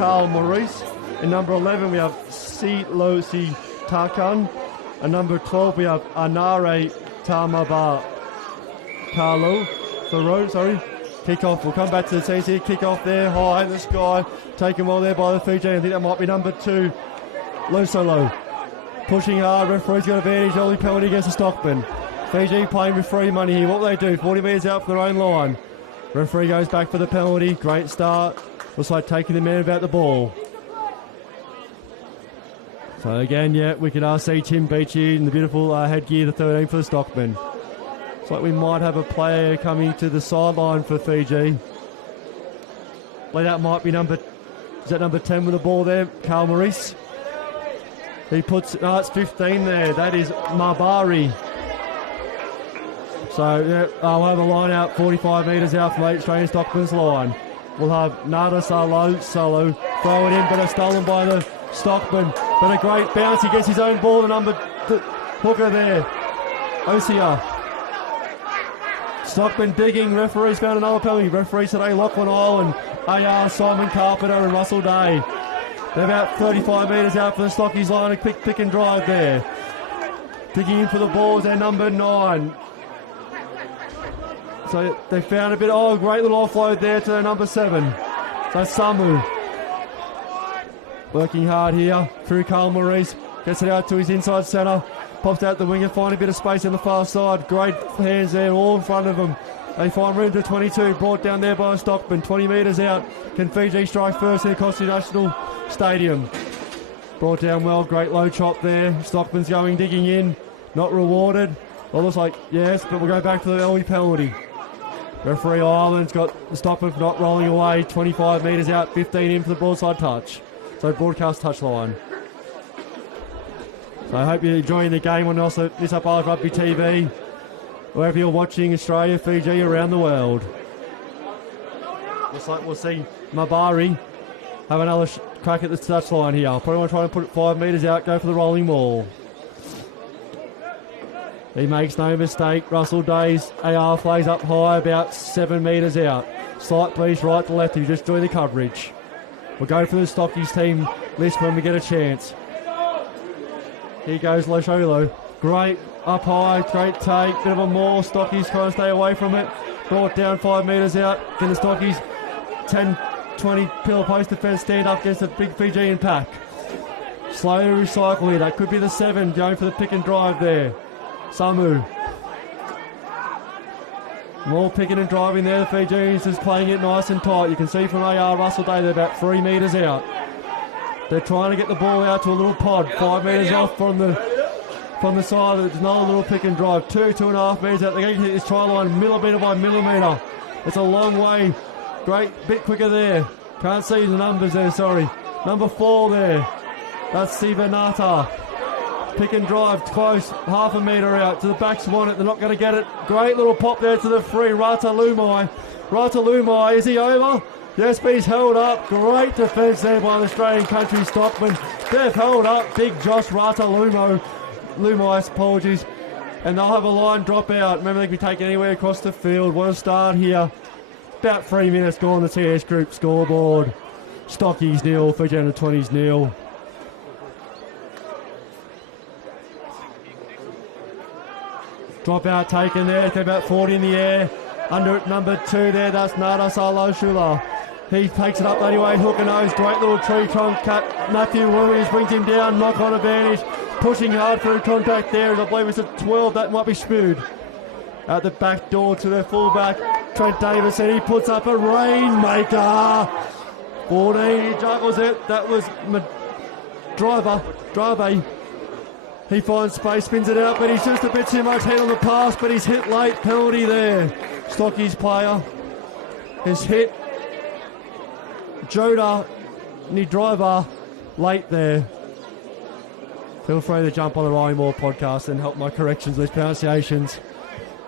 Carl Maurice. In number 11, we have Silosi Takan. And number 12, we have Anare Tamaba Carlo. Kick-off. We'll come back to the teams here. Kick-off there, high in the sky. Taken well there by the Fijian. I think that might be number 2, Losolo. Pushing hard. Referee's got advantage. Only penalty against the Stockman. Fiji playing with free money here. What will they do? 40 metres out from their own line. Referee goes back for the penalty. Great start. Looks like taking the man about the ball. So again, yeah, we can see Tim Beachy in the beautiful headgear, the 13 for the Stockman. Looks like we might have a player coming to the sideline for Fiji. Well, that might be number 10 with the ball there, Carl Maurice. He puts, no, it's 15 there. That is Mabari. So, yeah, we'll have a line out 45 metres out from Australian Stockman's line. We'll have Nada Solo, throw it in, but it's stolen by the Stockman. But a great bounce. He gets his own ball, the hooker there. Osia. Stockman digging. Referees found another penalty. Referees today, Lachlan Island, AR, Simon Carpenter and Russell Day. They're about 35 metres out for the Stockies line. A quick pick and drive there. Digging in for the balls, they're number 9. So they found a bit, great little offload there to number 7. So Samu. Working hard here through Carl Maurice. Gets it out to his inside centre. Pops out the winger, find a bit of space on the far side. Great hands there, all in front of them. They find room to 22, brought down there by Stockman. 20 metres out. Can Fiji strike first in the Costa National Stadium? Brought down well, great low chop there. Stockman's going, digging in. Not rewarded. Well, looks like yes, but we'll go back to the early penalty. Referee Ireland's got Stockman for not rolling away. 25 metres out, 15 in for the broadside touch. So broadcast touchline. So I hope you're enjoying the game on also New South Wales Rugby TV, wherever you're watching Australia, Fiji, around the world. Looks like we'll see Mabari have another crack at the touchline here. Probably want to try and put it 5 metres out, go for the rolling ball. He makes no mistake. Russell Days, AR flags up high, about 7 metres out. Slight breeze right to left, he's just doing the coverage. We'll go for the Stockies team list when we get a chance. Here goes Losholo. Great up high, great take, bit of a maul. Stockies trying to stay away from it. Brought down 5 metres out. Can the Stockies 10, 20 pillar post defence stand up against a big Fijian pack? Slowly recycle here. That could be the 7 going for the pick and drive there. Samu. More picking and driving there. The Fijians is playing it nice and tight. You can see from AR Russell Day they're about 3 metres out. They're trying to get the ball out to a little pod. 5 metres off from the side. There's another little pick and drive. 2.5 metres out. They're going to hit this try line millimetre by millimetre. It's a long way. Great bit quicker there. Can't see the numbers there, sorry. Number 4 there. That's Sivanata. Pick and drive close, half a metre out to the backs want it, they're not going to get it. Great little pop there to the free, Ratalumai. Ratalumai, is he over? Yes, but he's held up. Great defence there by the Australian country Stockman. They've held up big Josh Ratalumai, apologies. And they'll have a line drop out. Remember, they can be taken anywhere across the field. What a start here. About 3 minutes gone, the TS Group scoreboard. Stockies nil, Fijian 20s nil. Drop out taken there, they're about 40 in the air. Under it, number 2 there, that's Nada Saloshula. He takes it up anyway, hook and nose, great little tree trunk cut. Matthew Williams brings him down, knock on advantage. Pushing hard through contact there, I believe it's a 12, that might be Spood. At the back door to their fullback, Trent Davis, and he puts up a rainmaker. 14, he juggles it, that was Driver. He finds space, spins it out, but he's just a bit too much head on the pass, but he's hit late. Penalty there. Stockies player has hit Joda Driver late there. Feel free to jump on the Ryan Moore podcast and help my corrections, these pronunciations.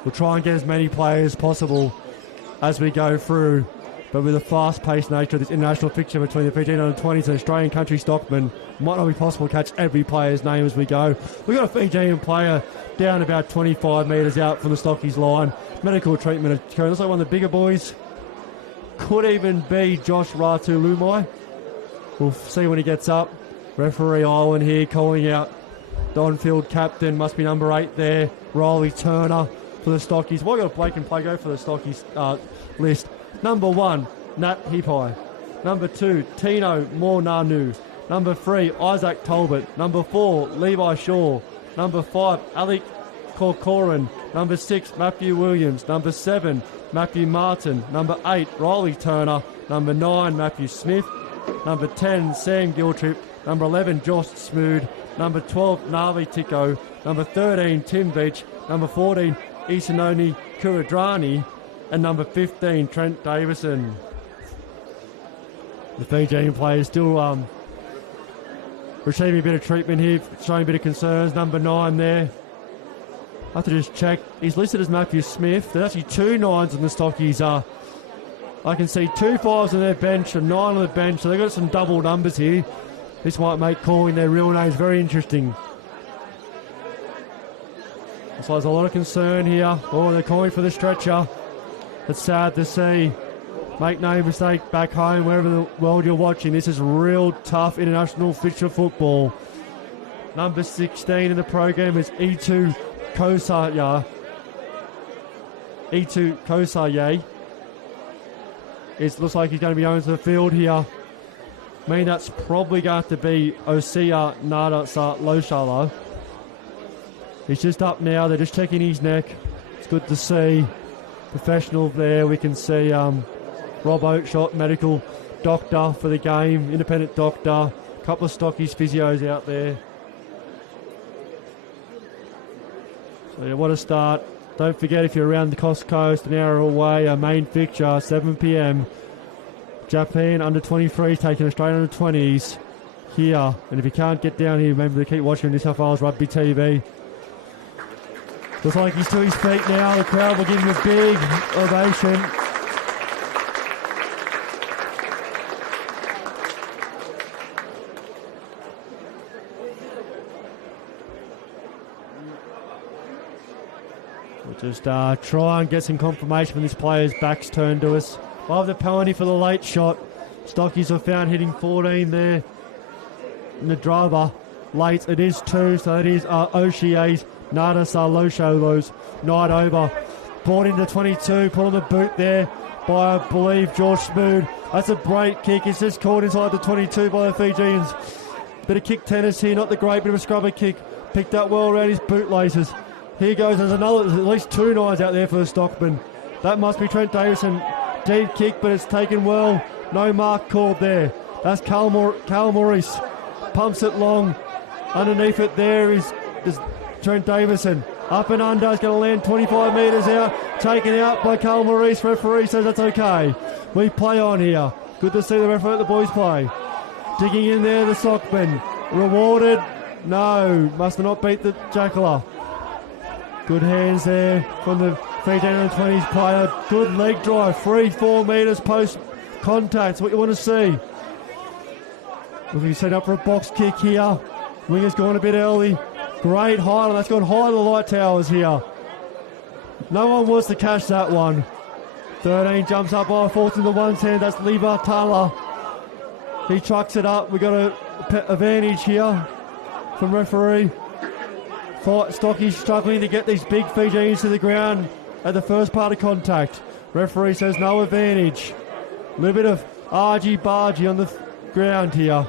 We'll try and get as many players as possible as we go through. But with the fast-paced nature of this international fixture between the Fijian under-20s and Australian country Stockman, it might not be possible to catch every player's name as we go. We've got a Fijian player down about 25 metres out from the Stockies line. Medical treatment occurring. Looks like one of the bigger boys. Could even be Josh Ratulumai. We'll see when he gets up. Referee Ireland here calling out the on-field captain. Must be number 8 there. Riley Turner for the Stockies. Well, I got a Blake and play go for the Stockies list. Number 1, Nat Hipai. Number 2, Tino Mornanu. Number 3, Isaac Talbot. Number 4, Levi Shaw. Number 5, Alec Corcoran. Number 6, Matthew Williams. Number 7, Matthew Martin. Number 8, Riley Turner. Number 9, Matthew Smith. Number 10, Sam Giltrip. Number 11, Josh Smood. Number 12, Navi Tico. Number 13, Tim Beach. Number 14, Isanoni Kuradrani. And number 15, Trent Davison. The Fijian players still receiving a bit of treatment here, showing a bit of concerns. Number 9 there. I have to just check. He's listed as Matthew Smith. There's actually 2 9s in the Stockies. I can see 2 5s on their bench and 9 on the bench, so they've got some double numbers here. This might make calling their real names very interesting. So there's a lot of concern here. Oh, they're calling for the stretcher. It's sad to see. Make no mistake, back home, wherever the world you're watching, this is real tough international Fisher football. Number 16 in the program is E2 Kosaye. E2 Kosaye. It looks like he's going to be going to the field here. I mean, that's probably going to be Osia Nada Sa Loshala. He's just up now. They're just checking his neck. It's good to see. Professional there. We can see Rob Oakeshott, medical doctor for the game, independent doctor. A couple of Stockies physios out there. So yeah, what a start. Don't forget, if you're around the Coast Coast, an hour away, our main fixture, 7 p.m. Japan under-23s taking Australian under-20s here. And if you can't get down here, remember to keep watching New South Wales Rugby TV. Looks like he's to his feet now. The crowd will give him a big ovation. We'll just try and get some confirmation when this player's back's turned to us. We'll have the penalty for the late shot. Stockies were found hitting 14 there in the driver. Late, it is 2, so it is Oshie's Nada Salosholo's night over. Brought into 22, put on the boot there by, I believe, George Smood. That's a great kick. It's just caught inside the 22 by the Fijians. Bit of kick tennis here, not the great, bit of a scrubber kick. Picked up well around his bootlaces. Here goes, there's at least 2 9s out there for the Stockman. That must be Trent Davison. Deep kick, but it's taken well. No mark called there. That's Carl Maurice. Pumps it long. Underneath it there is Trent Davison. Up and under. He's going to land 25 metres out. Taken out by Carl Maurice. Referee says that's okay. We play on here. Good to see the referee let the boys play. Digging in there, the Stockman. Rewarded. No. Must have not beat the Jackala. Good hands there from the Fijian under-20s player. Good leg drive. 3-4 metres post contact. What you want to see. Looking set up for a box kick here. Winger's gone a bit early. Great height. That's gone high to the light towers here. No one wants to catch that one. 13 jumps up by fourth in the one's hand. That's Levi Tala. He trucks it up. We got a advantage here from referee. Stocky's struggling to get these big Fijians to the ground at the first part of contact. Referee says no advantage. A little bit of argy-bargy on the ground here.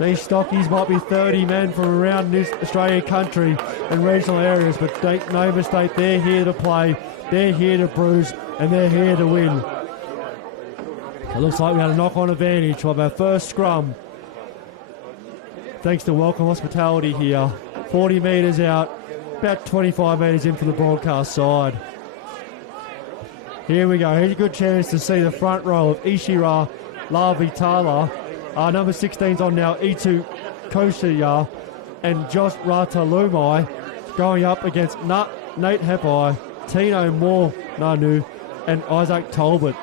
These Stockies might be 30 men from around this Australian country and regional areas, but make no mistake, they're here to play, they're here to bruise, and they're here to win. It looks like we had a knock-on advantage from our first scrum. Thanks to Welcome Hospitality here. 40 metres out, about 25 metres in from the broadcast side. Here we go. Here's a good chance to see the front row of Ishira Lavitala. Number 16's on now, Itu Koshiya and Josh Ratalumai going up against Nate Hepai, Tino Mornanu and Isaac Talbot.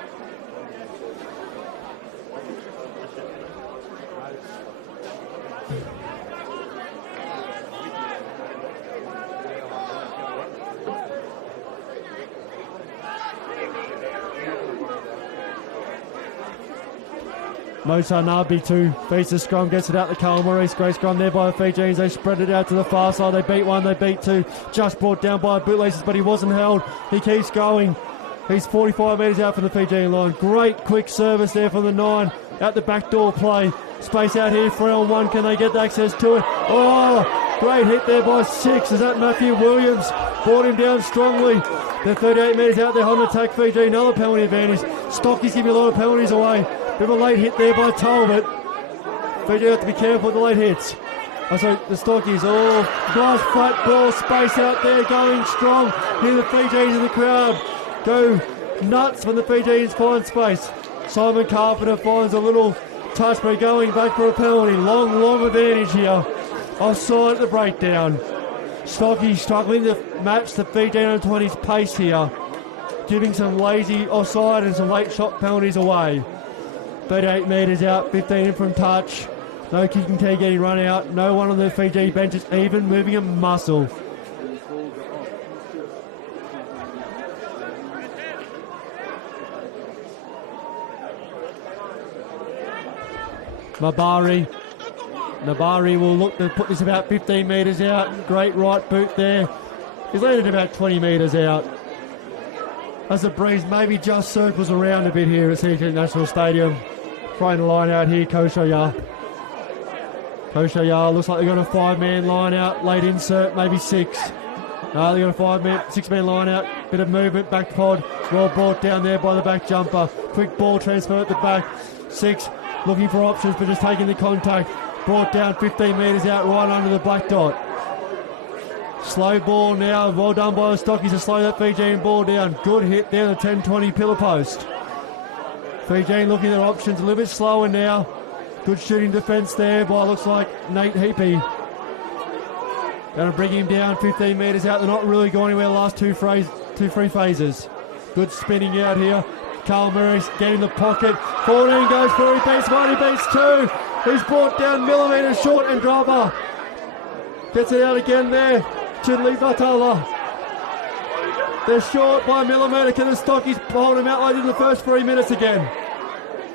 Mosanabi too. Beats the scrum, gets it out to Carl Maurice. Great scrum there by the Fijians. They spread it out to the far side. They beat one, they beat two. Just brought down by bootlaces, but he wasn't held. He keeps going. He's 45 metres out from the Fijian line. Great quick service there from the 9. Out the back door play. Space out here, 3-on-1. Can they get access to it? Oh, great hit there by 6. Is that Matthew Williams? Brought him down strongly. They're 38 metres out there on attack, Fiji. Another penalty advantage. Stockies giving a lot of penalties away. Bit of a late hit there by Talbot. Fiji have to be careful with the late hits. So the Stockies, nice flat ball, space out there, going strong. Here the Fijians in the crowd go nuts when the Fijians find space. Simon Carpenter finds a little touch, but going back for a penalty. Long advantage here. Offside at the breakdown. Stocky struggling to match the Fijian under-20's pace here, giving some lazy offside and some late shot penalties away. 38 metres out, 15 in from touch. No kicking tee getting run out. No one on the Fiji bench is even moving a muscle. Nabari will look to put this about 15 metres out. Great right boot there. He's landed about 20 metres out. As the breeze maybe just circles around a bit here at Fijian National Stadium. Throwing the line out here, Koshaya. Koshaya looks like they've got a 5-man line out. Late insert, maybe 6. No, they've got a 6-man line out. Bit of movement, back pod. Well brought down there by the back jumper. Quick ball transfer at the back. 6 looking for options, but just taking the contact. Brought down 15 metres out, right under the black dot. Slow ball now. Well done by the Stockies to slow that Fijian ball down. Good hit there, the 10-20 pillar post. Fijian looking at their options a little bit slower now. Good shooting defence there by, looks like, Nate Heapy. Going to bring him down 15 metres out. They're not really going anywhere the last two free phases. Good spinning out here. Carl Murray getting the pocket. 14 goes for, he beats one, he beats two. He's brought down millimetres short, and Grubber gets it out again there. Chidley Vatala. They're short by a millimetre. Can the Stockies hold him out like in the first 3 minutes again?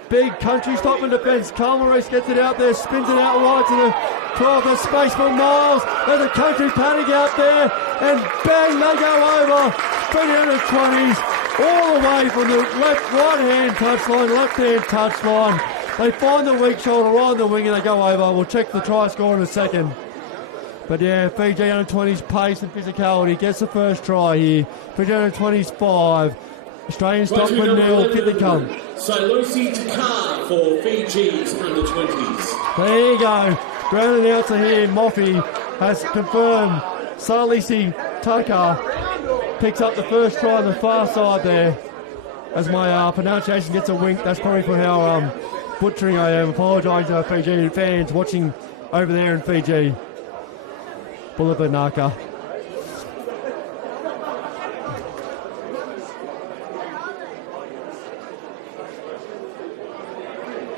Big country stopman defence. Carl Maurice gets it out there, spins it out wide to the 12. There's space for Miles. There's a country panic out there, and bang, they go over. 320s all the way from the right-hand touchline, left-hand touchline. They find the weak shoulder right on the wing and they go over. We'll check the try score in a second. But yeah, Fiji under-20s pace and physicality gets the first try here. Fiji under-20s 5. Australian Stockman nil. Kid they come. Sailosi Takar for Fiji's under-20s. There you go. Ground announcer here, Moffy, has confirmed Salisi Takar picks up the first try on the far side there. As my pronunciation gets a wink, that's probably for how butchering I am. Apologise to our Fijian fans watching over there in Fiji. Bulabunaka.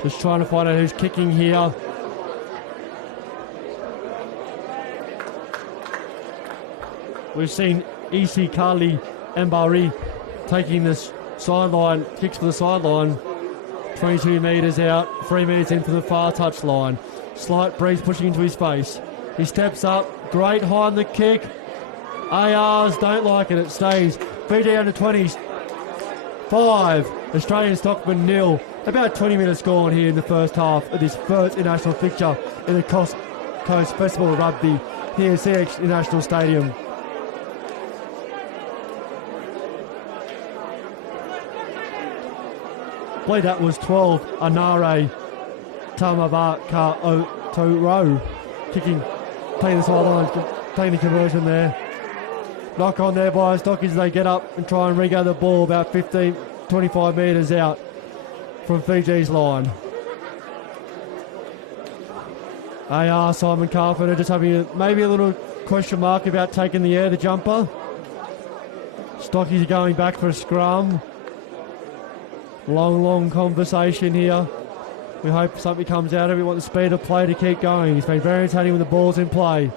Just trying to find out who's kicking here. We've seen Isi Kali Mbari taking this sideline, kicks for the sideline. 22 metres out, 3 metres in for the far touch line. Slight breeze pushing into his face. He steps up, great high on the kick. ARs don't like it, it stays. Fiji under-20s 5, Australian Stockman nil. About 20 minutes gone here in the first half of this first international fixture in the Coast Festival of Rugby here at CX International Stadium. I believe that was 12, Anare Tamavaka Otoro kicking, playing the sidelines, taking the conversion there. Knock on there by Stockies as they get up and try and regather the ball about 15, 25 metres out from Fiji's line. AR Simon Carpenter just having maybe a little question mark about taking the air, the jumper. Stockies are going back for a scrum. Long conversation here. We hope something comes out of it. We want the speed of play to keep going. He's been very entertaining when the ball's in play.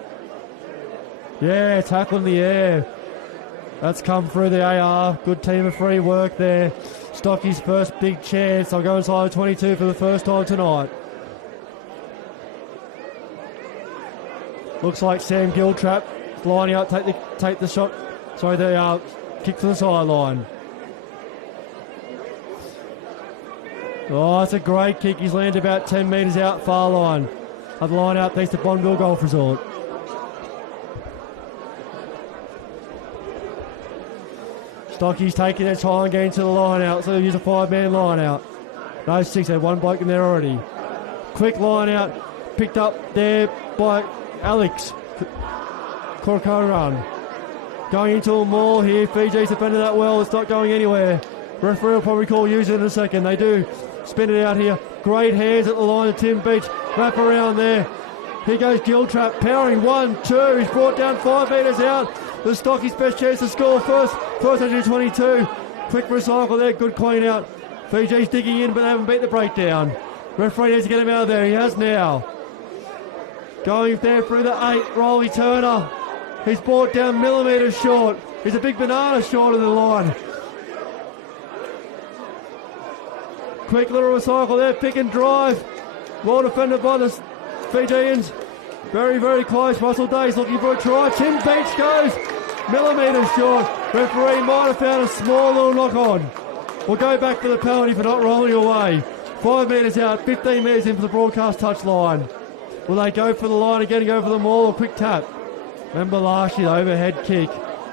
Yeah, tackle in the air. That's come through the AR. Good team of three work there. Stocky's first big chance. I'll go inside of 22 for the first time tonight. Looks like Sam Giltrap lining up, take the shot. Sorry, the kick to the sideline. Oh, it's a great kick. He's landed about 10 metres out far line. Of the line out thanks to Bonneville Golf Resort. Stocky's taking their time getting to the line out, so they use a 5-man line out. No 6, they had one bloke in there already. Quick line out, picked up there by Alex Korkoran. Going into a maul here, Fiji's defended that well, it's not going anywhere. Referee will probably call use it in a second, they do. Spin it out here, great hands at the line of Tim Beach, wrap around there. Here goes Giltrap, powering 1, 2, he's brought down 5 metres out. The Stocky's best chance to score first 122. Quick recycle there, good clean out. Fiji's digging in, but they haven't beat the breakdown. Referee needs to get him out of there, he has now. Going there through the 8, Rolly Turner. He's brought down millimetres short. He's a big banana short of the line. Quick little recycle there, pick and drive. Well defended by the Fijians. Very, very close. Russell Day's looking for a try. Tim Beach goes millimetres short. Referee might have found a small little knock on. We'll go back for the penalty for not rolling away. 5 metres out, 15 metres in for the broadcast touch line. Will they go for the line again, go for the maul or quick tap? Remember last year, the overhead kick.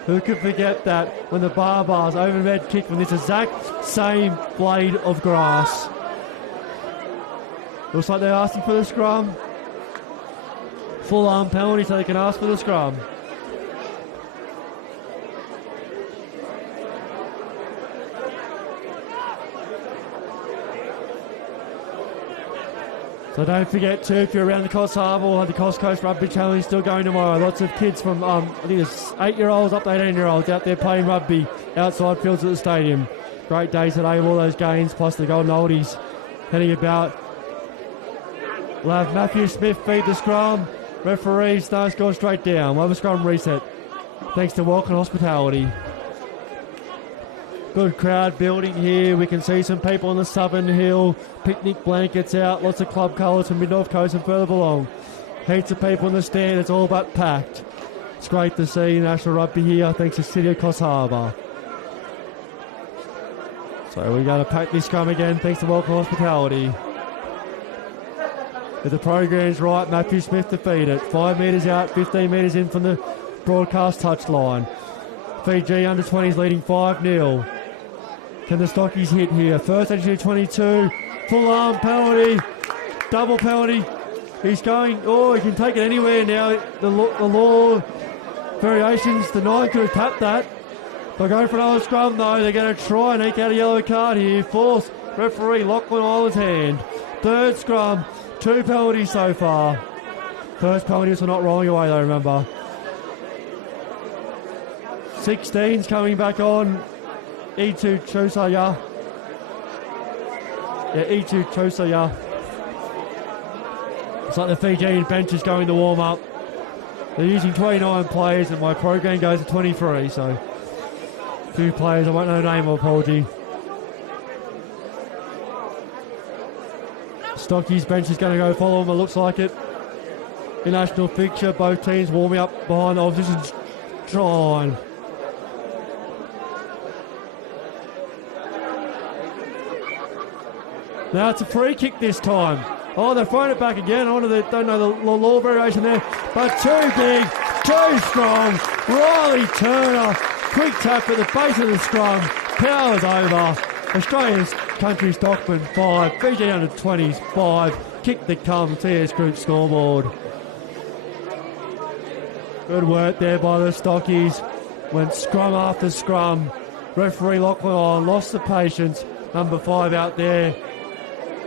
Who could forget that when the bars overhead kick from this exact same blade of grass. Looks like they're asking for the scrum. Full arm penalty so they can ask for the scrum. So don't forget too, if you're around the Coast Harbour, we'll have the Coast Coast Rugby Challenge still going tomorrow. Lots of kids from, I think it's 8-year-olds up to 18-year-olds out there playing rugby outside fields at the stadium. Great day today with all those games, plus the Golden Oldies heading about. We'll have Matthew Smith feed the scrum. Referee starts going straight down. We'll have a scrum reset. Thanks to Welcome Hospitality. Good crowd building here. We can see some people on the southern hill. Picnic blankets out. Lots of club colours from mid-north coast and further along. Heaps of people in the stand. It's all but packed. It's great to see National Rugby here. Thanks to City of Coast Harbour. So we're going to pack this scrum again. Thanks to Welcome Hospitality. If the program's right, Matthew Smith to feed it. 5 metres out, 15 metres in from the broadcast touch line. Fiji under 20s leading 5-0. Can the Stockies hit here? First entry 22. Full arm penalty. Double penalty. He's going, he can take it anywhere now. The law variations, the 9 could have tapped that. They're going for another scrum though. They're going to try and eke out a yellow card here. Fourth referee, Lachlan Island's hand. Third scrum. 2 penalties so far. First penalty was for not rolling away though, remember. 16's coming back on. E2 Chosaya. Yeah, E2 Chosaya. It's like the Fijian bench is going to warm up. They're using 29 players and my program goes to 23, so a few players, I won't know the name, apology. Stocky's bench is going to go follow him, it looks like it. In national fixture, both teams warming up behind the opposition's line. Now it's a free kick this time. Oh, they're throwing it back again. Don't know the law variation there. But too big, too strong. Riley Turner, quick tap at the base of the scrum. Powers over. Australia's country Stockman 5. Fiji under 20s 5. Kick that comes. TS Group scoreboard. Good work there by the Stockies. Went scrum after scrum. Referee Lachlan on lost the patience. Number 5 out there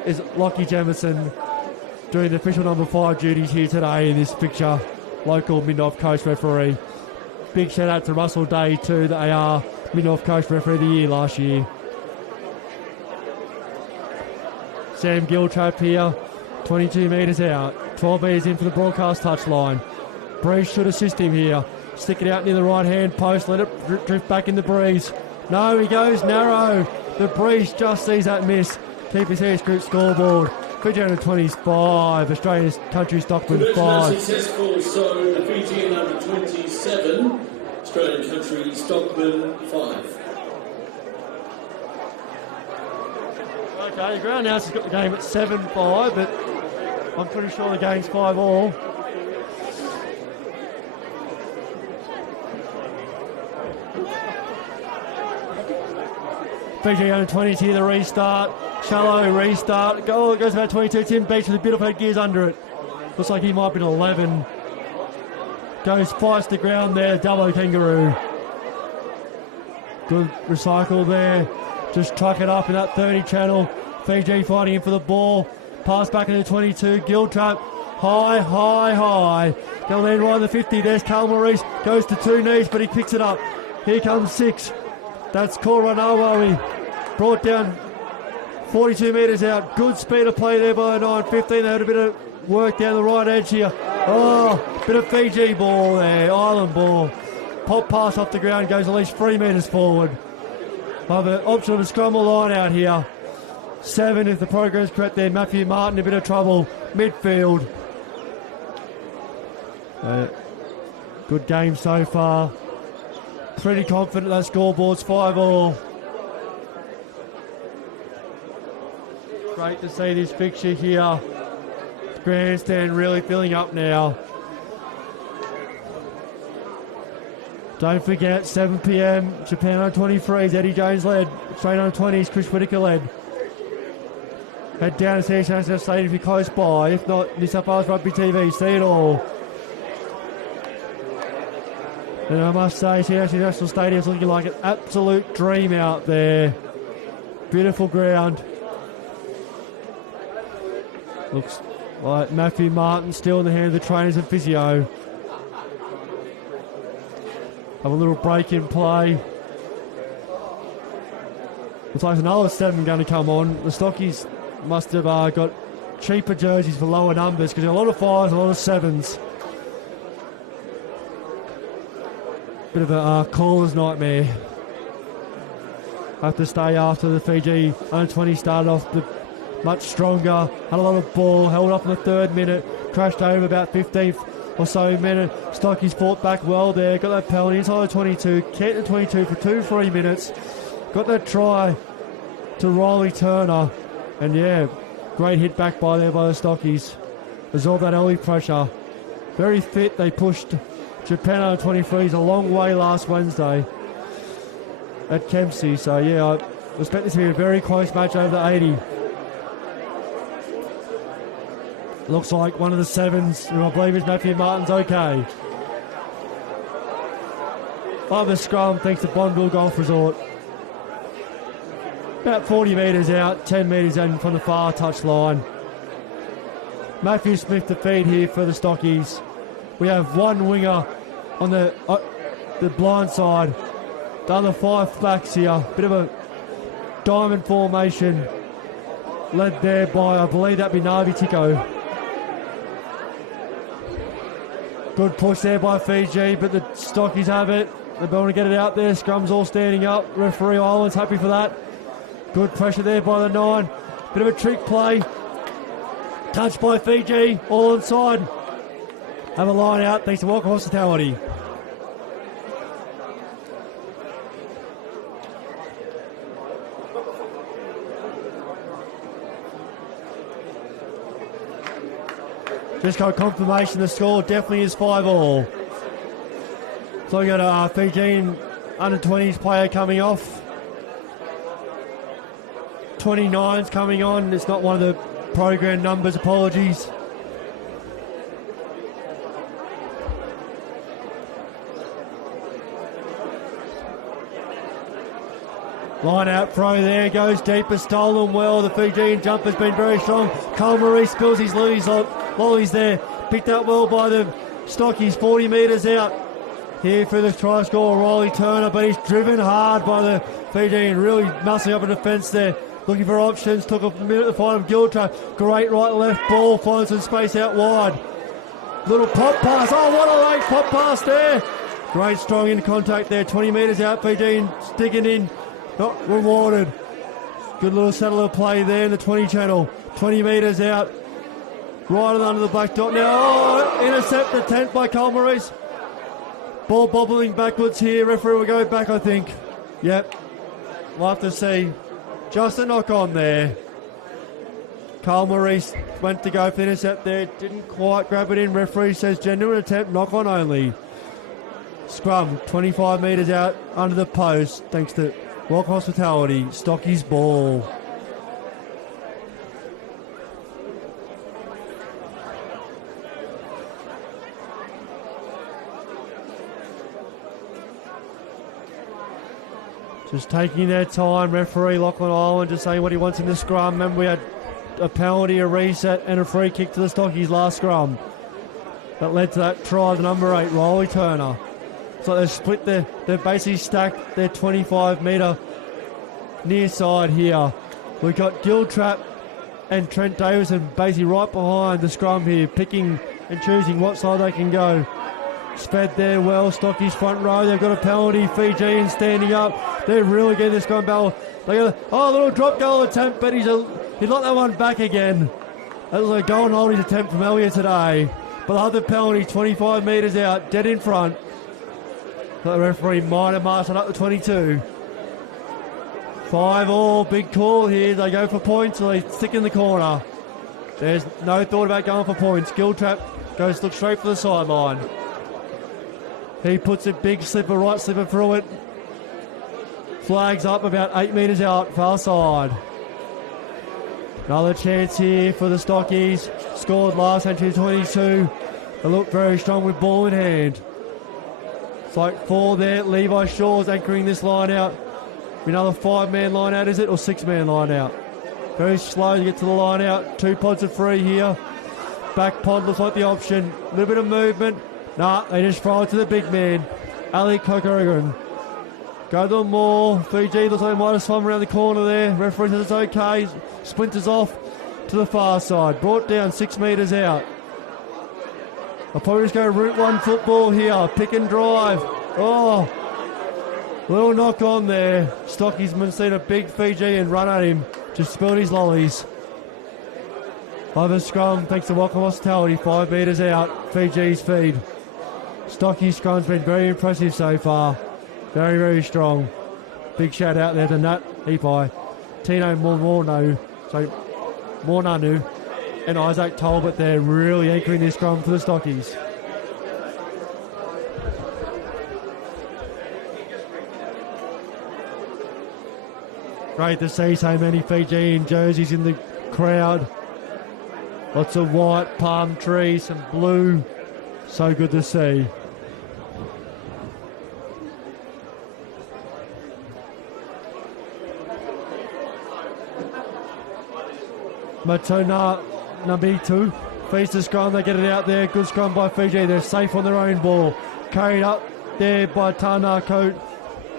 is Lockie Jemison doing the official number 5 duties here today in this picture. Local Mid-North Coast referee. Big shout out to Russell Day too, the AR Mid-North Coast referee of the year last year. Sam Giltrap here, 22 metres out, 12 metres in for the broadcast touchline. Breeze should assist him here. Stick it out near the right-hand post. Let it drift back in the breeze. No, he goes narrow. The breeze just sees that miss. Keep his Hair Group scoreboard. Fijian under-20s 5. Australia's country Stockman 5. Successful, so the Fijian under-20s 7. Australian country Stockman 5. Okay, the ground announcer's got the game at 7-5, but I'm pretty sure the game's 5-all. Fiji under-20s here, the restart. Shallow restart. Goal goes about 22. Tim Beach with a bit of headgears under it. Looks like he might be an 11. Goes, fights the ground there. Double kangaroo. Good recycle there. Just truck it up in that 30 channel. Fiji fighting in for the ball. Pass back into 22. Giltrap. High. They'll land right on the 50. There's Carl Maurice. Goes to 2 knees, but he picks it up. Here comes 6. That's Koranawawi. Brought down 42 metres out. Good speed of play there by 9.15. They had a bit of work down the right edge here. Oh, bit of Fiji ball there. Island ball. Pop pass off the ground. Goes at least 3 metres forward. Have an option of a scramble line out here. 7 if the program's correct there. Matthew Martin a bit of trouble. Midfield. Good game so far. Pretty confident that scoreboard's 5-all. Great to see this fixture here. Grandstand really filling up now. Don't forget, 7 p.m, Japan under-23s, Eddie Jones led. Australian under-20s, Chris Whittaker led. Head down to see National Stadium if you're close by. If not, New South Wales Rugby TV, see it all. And I must say, National Stadium's looking like an absolute dream out there. Beautiful ground. Looks like Matthew Martin still in the hand of the trainers and physio. Have a little break in play. Looks like another 7 going to come on. The Stockies must have got cheaper jerseys for lower numbers because there are a lot of 5s and a lot of 7s. Bit of a caller's nightmare. Have to stay after the Fiji under-20 started off much stronger. Had a lot of ball, held up in the 3rd minute, crashed over about 15th or so minute. Stockies fought back well there, got that penalty inside the 22, kept the 22 for 2-3 minutes. Got that try to Riley Turner, and yeah, great hit back by the Stockies. Resolved that early pressure. Very fit, they pushed Japan under-23s a long way last Wednesday at Kempsey. So yeah, I expect this to be a very close match over the 80. Looks like one of the 7s, who I believe is Matthew Martin's okay. Over scrum thanks to Bondville Golf Resort. About 40 metres out, 10 metres in from the far touch line. Matthew Smith to feed here for the Stockies. We have 1 winger on the blind side. The other 5 backs here. Bit of a diamond formation. Led there by, I believe that'd be Navi Tiko. Good push there by Fiji, but the Stockies have it. They're going to get it out there. Scrum's all standing up. Referee Island's happy for that. Good pressure there by the 9. Bit of a trick play. Touched by Fiji. All inside. Have a line out thanks to Welcome Hospitality. Just got confirmation the score definitely is 5-all. So we got a Fijian under-20s player coming off. 29's coming on. It's not one of the program numbers, apologies. Line out throw there, goes deeper, stolen well. The Fijian jumper's been very strong. Cole Maurice spills his lollies there. Picked up well by the Stockies, 40 metres out. Here for the try scorer, Riley Turner, but he's driven hard by the Fijian, really muscling up a defence there. Looking for options, took a minute to find him. Giltra, great right-left ball, finds some space out wide. Little pop pass, oh what a late pop pass there Great strong in contact there. 20 metres out. Fijian sticking in. Not rewarded. Good little settler play there in the 20 channel. 20 metres out. Right under the black dot now. Oh, intercept attempt by Carl Maurice. Ball bobbling backwards here. Referee will go back, I think. Yep. We'll have to see. Just a knock on there. Carl Maurice went to go for the intercept there. Didn't quite grab it in. Referee says genuine attempt, knock on only. Scrum, 25 metres out under the post, thanks to Rock Hospitality. Stocky's ball. Just taking their time, referee Lachlan Island just saying what he wants in the scrum. Remember, we had a penalty, a reset, and a free kick to the Stockies last scrum. That led to that try, the number 8, Riley Turner. So they've split they've basically stacked their 25 metre near side here. We've got Giltrap and Trent Davison basically right behind the scrum here, picking and choosing what side they can go. Sped there well, Stockies front row, they've got a penalty, Fijian standing up. They're really getting this scrum battle. They got a little drop goal attempt, but he's locked that one back again. That was a goal and holding attempt from earlier today. But the other penalty, 25 metres out, dead in front. The referee might have marched it up to 22. 5-all, big call here. They go for points, so they stick in the corner. There's no thought about going for points. Giltrap goes look straight for the sideline. He puts a big slipper, right slipper through it. Flags up about 8 metres out, far side. Another chance here for the Stockies. Scored last entry 22. They look very strong with ball in hand. It's like 4 there. Levi Shaw's anchoring this line out. Another 5-man line out, is it? Or 6-man line out? Very slow to get to the line out. 2 pods of 3 here. Back pod looks like the option. A little bit of movement. Nah, they just throw it to the big man. Ali Kokorogan. Go to the maul. Fiji looks like they might have swum around the corner there. Referee says it's okay. Splinters off to the far side. Brought down 6 metres out. I'll probably just go route 1 football here. Pick and drive. Oh, little knock on there. Stocky's seen a big Fijian run at him. Just spilled his lollies. Over scrum, thanks to Welcome Hospitality. 5 metres out. Fiji's feed. Stocky's scrum's been very impressive so far. Very, very strong. Big shout out there to Nat Epai, Tino Mornanu, and Isaac Talbot there really anchoring this scrum for the Stockies. Great to see so many Fijian jerseys in the crowd. Lots of white, palm trees, some blue. So good to see. Matona Nabitu feeds the scrum, they get it out there. Good scrum by Fiji, they're safe on their own ball. Carried up there by Tanako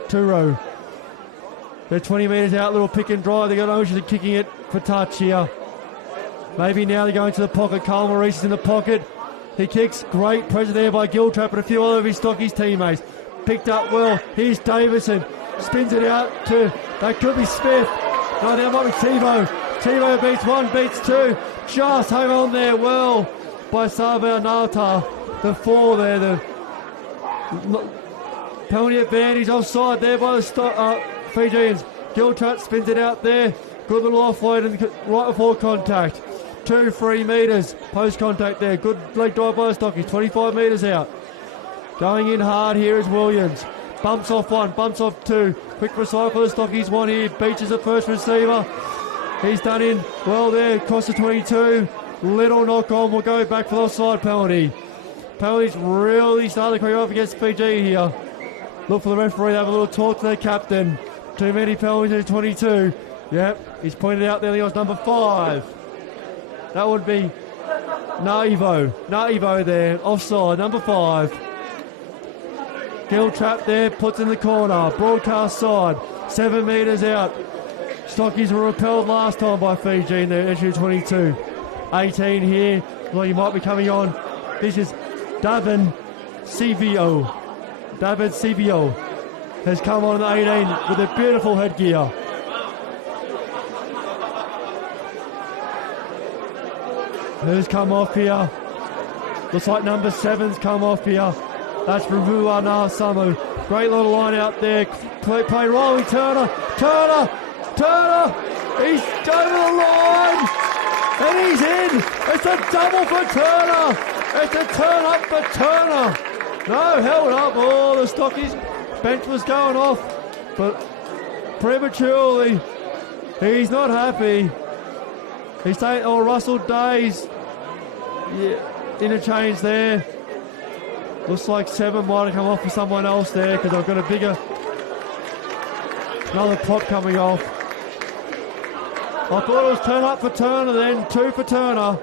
Turo. They're 20 metres out, little pick and drive. They got Ocean kicking it for touch here. Maybe now they're going to the pocket. Carl Maurice is in the pocket. He kicks, great pressure there by Giltrap and a few other of his Stockies teammates. Picked up well, here's Davison. Spins it out to, that could be Smith. No, that might be Tebow. Tebow beats 1, beats 2. Just hang on there well by Savao Nata. The 4 there, the penalty advantage offside there by the Fijians. Giltrap spins it out there. Good little offload and right before contact. 2-3 metres post contact there. Good leg drive by the Stockies. 25 metres out. Going in hard here is Williams. Bumps off 1, bumps off 2. Quick recycle for the Stockies. 1 here. Beaches the first receiver. He's done in well there. Across the 22. Little knock on. We'll go back for the offside penalty. Penalties really starting to creep up against Fiji here. Look for the referee to have a little talk to their captain. Too many penalties in 22. Yep, he's pointed out there. He was number 5. That would be Naivo there. Offside, number 5. Giltrap there, puts in the corner. Broadcast side, 7 metres out. Stockies were repelled last time by Fiji in their entry 22. 18 here. Well, he might be coming on. This is Davin CVO. David Sibio has come on the 18 with a beautiful headgear. Who's come off here? Looks like number 7's come off here. That's Ravuana Samu. Great little line out there. Play Riley Turner. Turner! He's over the line! And he's in! It's a double for Turner! It's a turn up for Turner! No, held up. Oh, the Stockies bench was going off, but prematurely. He's not happy. He's taking, Russell Days. Yeah, interchange there. Looks like 7 might have come off for someone else there because I've got another prop coming off. I thought it was turn up for Turner then, 2 for Turner.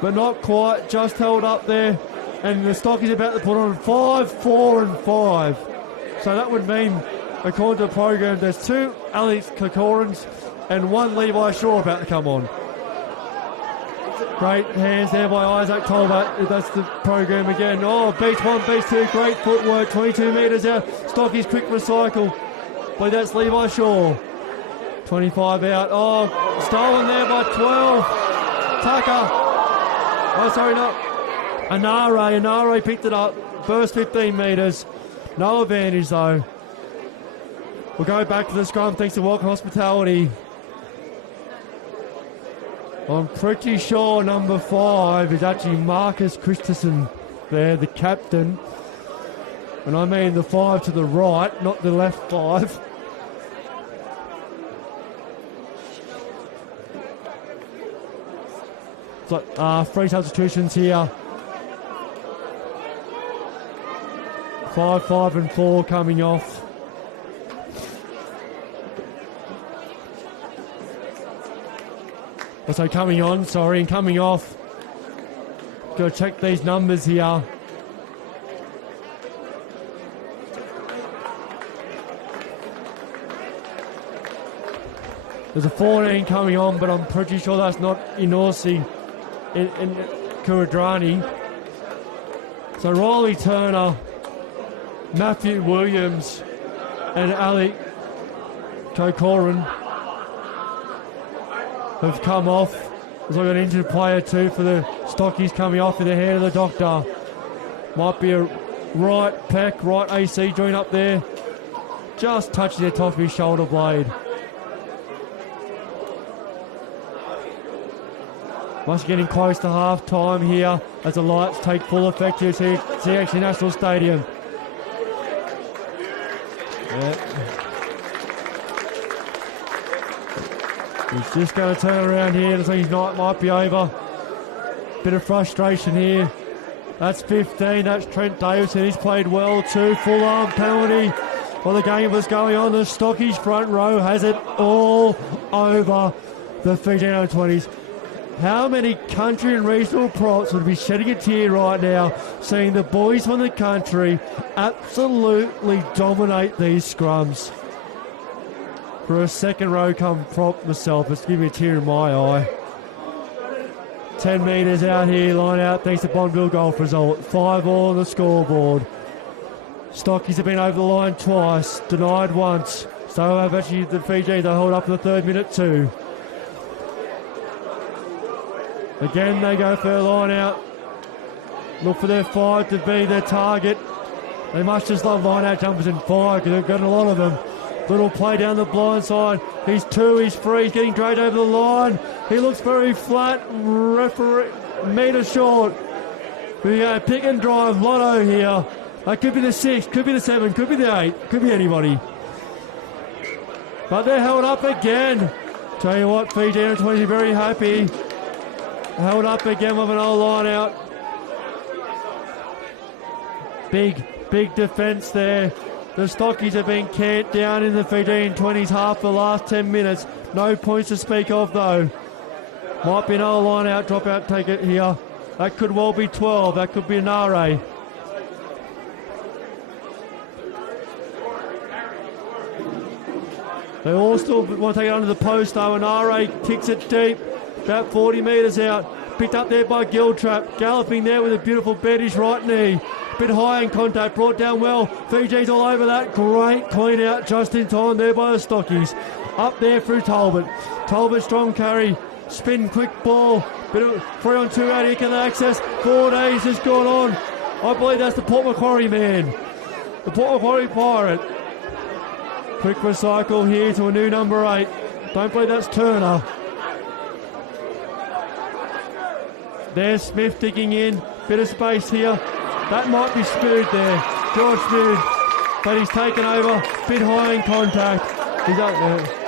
But not quite, just held up there. And the Stockies about to put on 5, 4 and 5. So that would mean, according to the program, there's 2 Alex Kokorans and 1 Levi Shaw about to come on. Great hands there by Isaac Tolbert. That's the program again. Oh, beats 1, beats 2. Great footwork. 22 metres out. Stockies quick recycle. But that's Levi Shaw. 25 out. Oh, stolen there by 12. Tucker. Oh, sorry, no. Anare picked it up. First 15 metres. No advantage, though. We'll go back to the scrum thanks to Welcome Hospitality. I'm pretty sure number 5 is actually Marcus Christensen there, the captain. And I mean the 5 to the right, not the left 5. So, three substitutions here. 5, 5 and 4 coming off. So coming on, sorry, and coming off. Got to check these numbers here. There's a 14 coming on, but I'm pretty sure that's not Inorsi in Kuradrani. So Riley Turner, Matthew Williams, and Alec Kokoran have come off. There's like an injured player too for the Stockies coming off in the hand of the doctor. Might be a right pec, right AC joint up there. Just touching the top of his shoulder blade. Must be getting close to half time here as the lights take full effect here at CXC National Stadium. Yep. He's just going to turn around here. Looks like his night might be over. Bit of frustration here. That's 15. That's Trent Davison. He's played well too. Full arm penalty while the game was going on. The Stockies front row has it all over the Fijian U20s. How many country and regional props would be shedding a tear right now seeing the boys from the country absolutely dominate these scrums? For a second row come prop myself, it's giving me a tear in my eye. 10 metres out here, line out thanks to Bonneville golf result. 5 all on the scoreboard. Stockies have been over the line twice, denied once. So have actually the Fiji, they hold up in the 3rd minute too. Again, they go for a line out. Look for their 5 to be their target. They must just love line out jumpers in 5 because they've got a lot of them. Little play down the blind side. He's 2, he's 3, he's getting dragged over the line. He looks very flat, referee, metre short. We go pick and drive, Lotto here. That could be the 6, could be the 7, could be the 8, could be anybody. But they're held up again. Tell you what, Fiji U20 are very happy. Held up again with an old line out. Big defence there. The Stockies have been camped down in the Fijian U20s half the last 10 minutes. No points to speak of though. Might be an old line out, drop out, take it here. That could well be 12. That could be an RA. They all still want to take it under the post though, and RA kicks it deep. About 40 metres out. Picked up there by Giltrap. Galloping there with a beautiful bend his right knee. Bit high in contact, brought down well. Fiji's all over that. Great clean out just in time there by the Stockies. Up there through Talbot. Talbot strong carry. Spin, quick ball. Bit of 3 on 2 out here. Can they access? 4 days has gone on. I believe that's the Port Macquarie man. The Port Macquarie Pirate. Quick recycle here to a new number 8. Don't believe that's Turner. There's Smith digging in. Bit of space here. That might be Smood there. George Smood. But he's taken over. Bit high in contact. He's up there.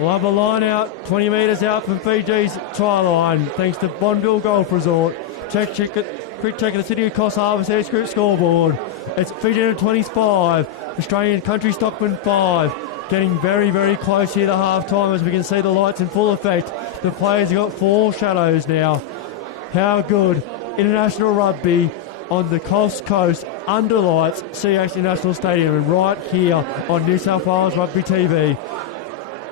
We'll have a line out, 20 metres out from Fiji's try line, thanks to Bonville Golf Resort. Quick check of the City of Coast Harbour Series Group scoreboard. It's Fijian 25, Australian Country Stockman 5. Getting very, very close here to half time as we can see the lights in full effect. The players have got 4 shadows now. How good. International rugby on the Coast under lights, CH International Stadium, and right here on New South Wales Rugby TV.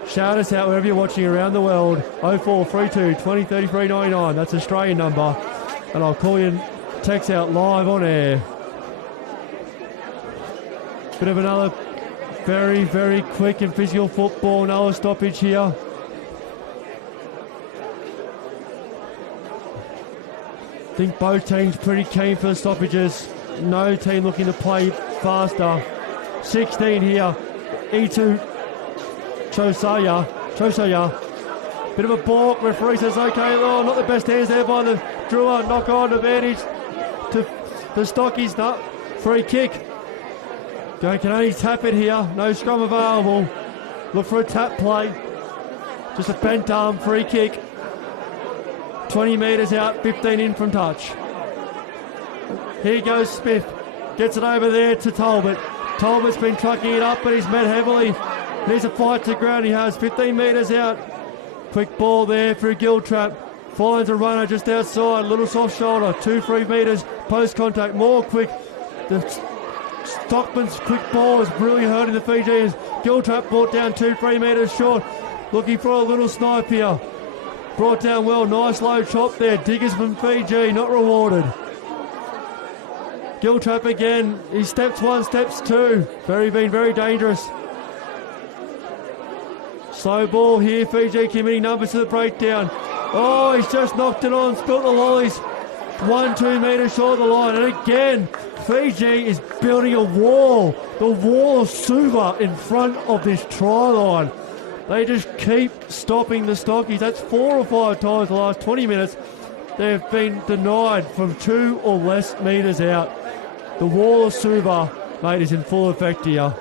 Shout us out wherever you're watching around the world. 0432 20 33 99. That's Australian number. And I'll call you text out live on air. Bit of another very, very quick and physical football. Another stoppage here. I think both teams pretty keen for the stoppages. No team looking to play faster. 16 here. E2 Chosaya. Bit of a balk. Referee says okay. Oh, not the best hands there by the Drua. Knock on advantage to the Stockies. No, free kick. Can only tap it here. No scrum available. Look for a tap play. Just a bent arm free kick. 20 metres out, 15 in from touch. Here goes Smith. Gets it over there to Talbot. Talbot's been trucking it up, but he's met heavily. Needs a fight to ground. He has 15 metres out. Quick ball there through Giltrap. Finds a runner just outside. Little soft shoulder. 2-3 metres. Post contact. More quick. The Stockman's quick ball is really hurting the Fijians. Giltrap brought down 2-3 metres short. Looking for a little snipe here. Brought down well. Nice low chop there. Diggers from Fiji. Not rewarded. Giltrap again. He steps 1, steps 2. Been very dangerous. Slow ball here. Fiji committing numbers to the breakdown. Oh, he's just knocked it on. Spilt the lollies. 1-2 metres short of the line. And again, Fiji is building a wall. The wall of Suva in front of this try line. They just keep stopping the Stockies. That's 4 or 5 times the last 20 minutes. They've been denied from 2 or less metres out. The wall of Suva, mate, is in full effect here.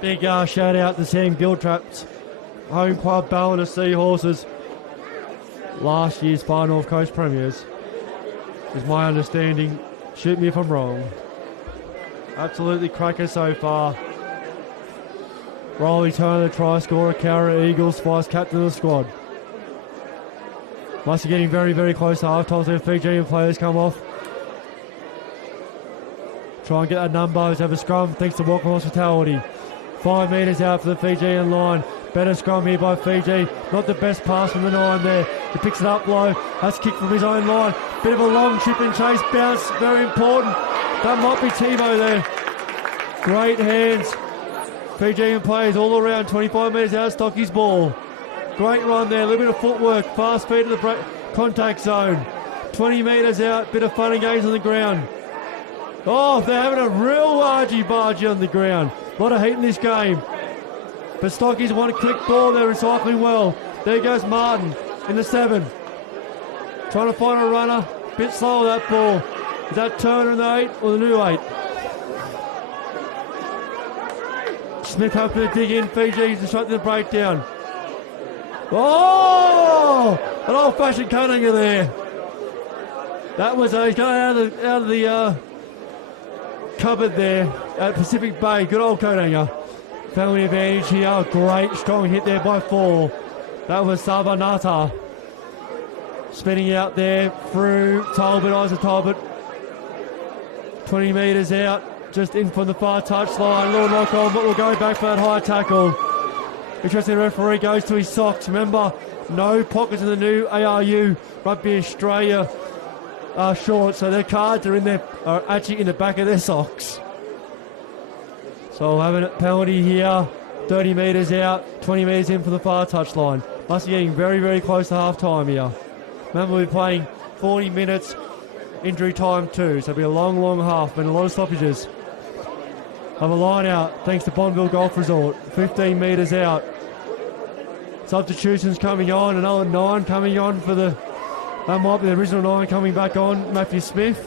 Big shout out to Sam Giltrap's home club Ballina Seahorses. Last year's Far North Coast Premiers, is my understanding. Shoot me if I'm wrong. Absolutely cracker so far. Rolly Turner, the try scorer, Cowra Eagles, vice captain of the squad. Must be getting very, very close to half time. So Fijian players come off. Try and get that number. Let's have a scrum thanks to Walker Hospitality. 5 metres out for the Fijian line. Better scrum here by Fiji. Not the best pass from the 9 there. He picks it up low. That's kicked from his own line. Bit of a long chip and chase bounce. Very important. That might be Tebow there. Great hands. Fijian players all around. 25 metres out. Stocky's ball. Great run there. A little bit of footwork. Fast feet to the contact zone. 20 metres out. Bit of fun and games on the ground. Oh, they're having a real argy-bargy on the ground. A lot of heat in this game. But Stockies want a quick ball. They're recycling well. There goes Martin in the 7. Trying to find a runner. Bit slow with that ball. Is that Turner in the 8 or the new 8? Smith hoping to dig in. Fiji disrupting the breakdown. Oh! An old-fashioned Koninger there. That was he's going out of the cupboard there at Pacific Bay. Good old Koninger. Family advantage here. Great strong hit there by 4. That was Savanata. Spinning out there through Talbot, Isaac Talbot. 20 metres out. Just in from the far touchline. Little knock on, but we'll go back for that high tackle. Interesting, referee goes to his socks. Remember, no pockets in the new ARU Rugby Australia shorts, so their cards are actually in the back of their socks. So having a penalty here, 30 metres out, 20 metres in for the far touchline. Must be getting very, very close to half time here. Remember, we're playing 40 minutes injury time too, so it'll be a long, long half, and a lot of stoppages. Have a line out thanks to Bonneville Golf Resort. 15 metres out. Substitutions coming on. Another 9 coming on for the... That might be the original 9 coming back on. Matthew Smith.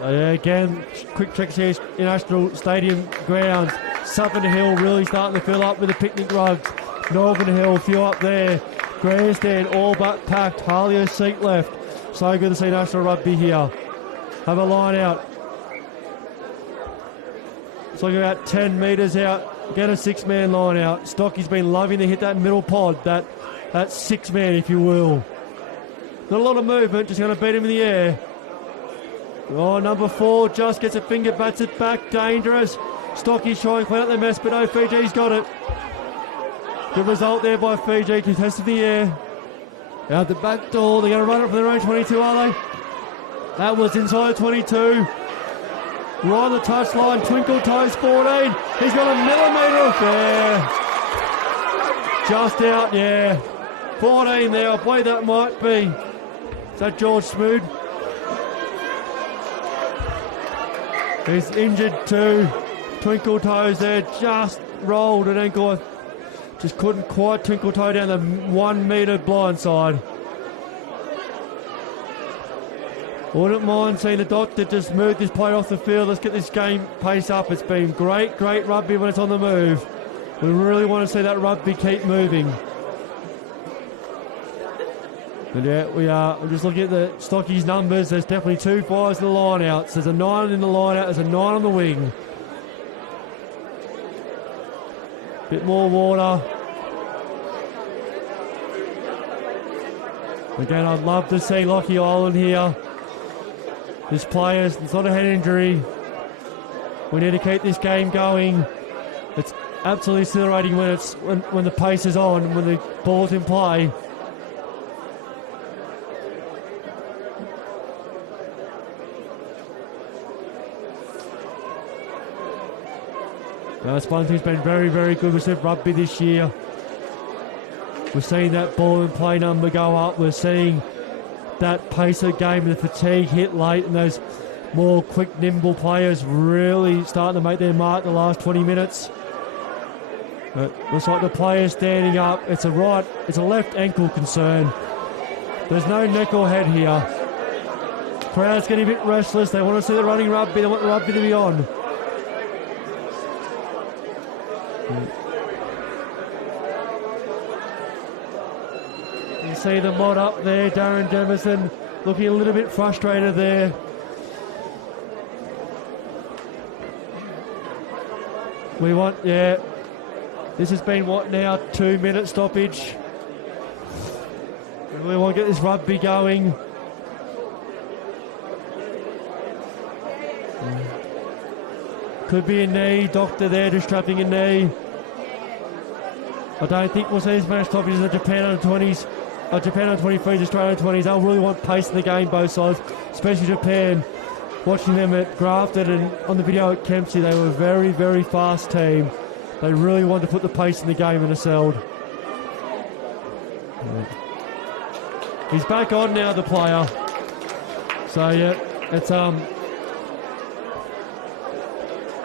Again, quick checks here. International Stadium grounds. Southern Hill really starting to fill up with the picnic rugs. Northern Hill, a few up there. Grandstand all but packed. Hardly a seat left. So good to see National Rugby here. Have a line out. It's like about 10 metres out. Get a 6-man line out. Stocky's been loving to hit that middle pod, that 6-man, if you will. Not a lot of movement, just going to beat him in the air. Oh, number 4 just gets a finger, bats it back. Dangerous. Stocky's trying to clean up the mess, but no, Fiji's got it. Good result there by Fiji, contested the air. Out the back door, they're going to run it for their own 22, are they? That was inside 22. Right on the touchline, Twinkle Toes 14. He's got a millimetre off there. Just out, yeah. 14 there, I believe that might be. Is that George Smood? He's injured too. Twinkle Toes there, just rolled an ankle. Just couldn't quite twinkle toe down the 1 metre blind side. Wouldn't mind seeing the doctor just move this player off the field. Let's get this game pace up. It's been great rugby when it's on the move. We really want to see that rugby keep moving. And yeah, we are. I'm just looking at the Stockies numbers. There's definitely 2 5s in the line-outs. There's a 9 in the line-out. There's a 9 on the wing. Bit more water. Again, I'd love to see Lockie Island here. This player's, it's not a head injury. We need to keep this game going. It's absolutely exhilarating when the pace is on, when the ball's in play. Sponsy's been very, very good with Super Rugby this year. We're seeing that ball and play number go up. We're seeing that pace of game and the fatigue hit late, and those more quick, nimble players really starting to make their mark the last 20 minutes. But looks like the players standing up. It's a left ankle concern. There's no neck or head here. Crowd's getting a bit restless. They want to see the running rugby. They want the rugby to be on. You see the mod up there, Darren Jemison looking a little bit frustrated there. We want, yeah, this has been what now, 2-minute stoppage. We want to get this rugby going. Could be a knee, doctor there distracting a knee. I don't think we'll see as many stoppages as the Japan under 20s, Japan under 23s, Australia under 20s. They'll really want pace in the game, both sides, especially Japan. Watching them at Grafton and on the video at Kempsey, they were a very, very fast team. They really wanted to put the pace in the game and excelled. He's back on now, the player. So yeah, it's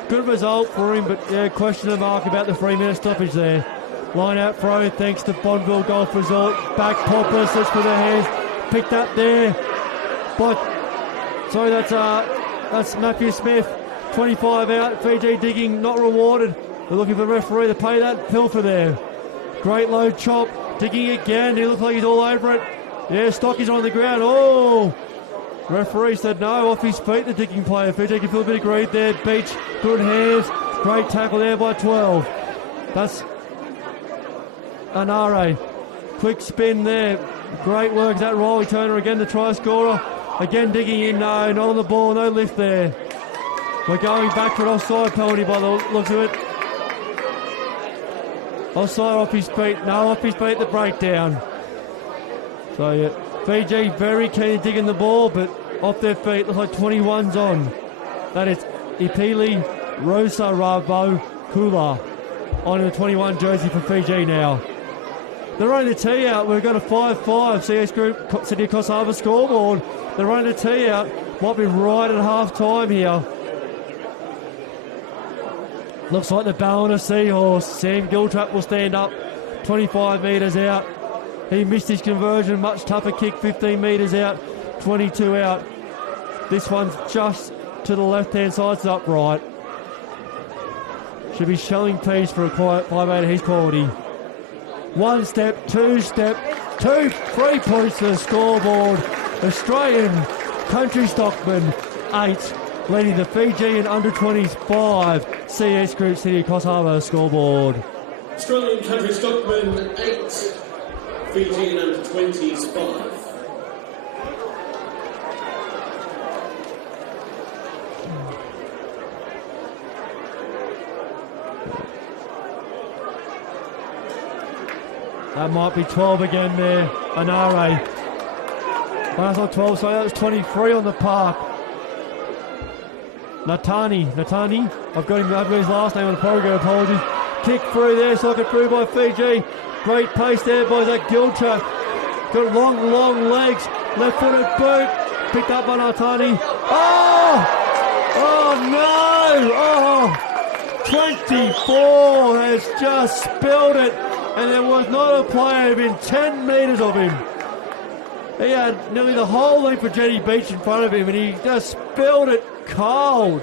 good result for him, but yeah, question mark about the 3-minute stoppage there. Line out throw thanks to Bonneville Golf Resort. Back popper, slips for the hands. Picked up there. But sorry, that's Matthew Smith. 25 out. Fiji digging, not rewarded. They're looking for the referee to pay that pilfer there. Great low chop. Digging again. He looks like he's all over it. Yeah, Stocky's on the ground. Oh! Referee said no, off his feet, the digging player. Fiji can feel a bit of greed there. Beach, good hands. Great tackle there by 12. That's Anare. Quick spin there. Great work. Is that Riley Turner again, the try scorer? Again digging in. No, not on the ball. No lift there. We're going back for an offside penalty by the looks of it. Offside off his feet. No, off his feet, the breakdown. So, yeah, Fiji very keen digging the ball, but off their feet. Looks like 21's on. That is Ipili Rosa Ravo Kula on the 21 jersey for Fiji now. They're running the tee out. We've got a 5-5 CS Group City Coast Harbour scoreboard. They're running the tee out. Might be right at half time here. Looks like the Ballina Seahorse. Sam Giltrap will stand up 25 metres out. He missed his conversion. Much tougher kick, 15 metres out, 22 out. This one's just to the left-hand side, it's upright. Should be shelling piece for a 5-8 his quality. 1 step, 2 step, 2, 3 points to the scoreboard. Australian Country Stockman 8, leading the Fijian under-20s 5. CS Group City Cross Harbour scoreboard. Australian Country Stockman 8, Fijian under-20s 5. That might be 12 again there, Anare. That's not 12, so that was 23 on the park. Natani, I've got his last name on the program, apologies. Kick through there, socket through by Fiji. Great pace there by that Giltrap. Got long legs, left-footed boot. Picked up by Natani. Oh no! Oh, 24 has just spilled it. And there was not a player within 10 metres of him. He had nearly the whole length of Jetty Beach in front of him, and he just spilled it cold.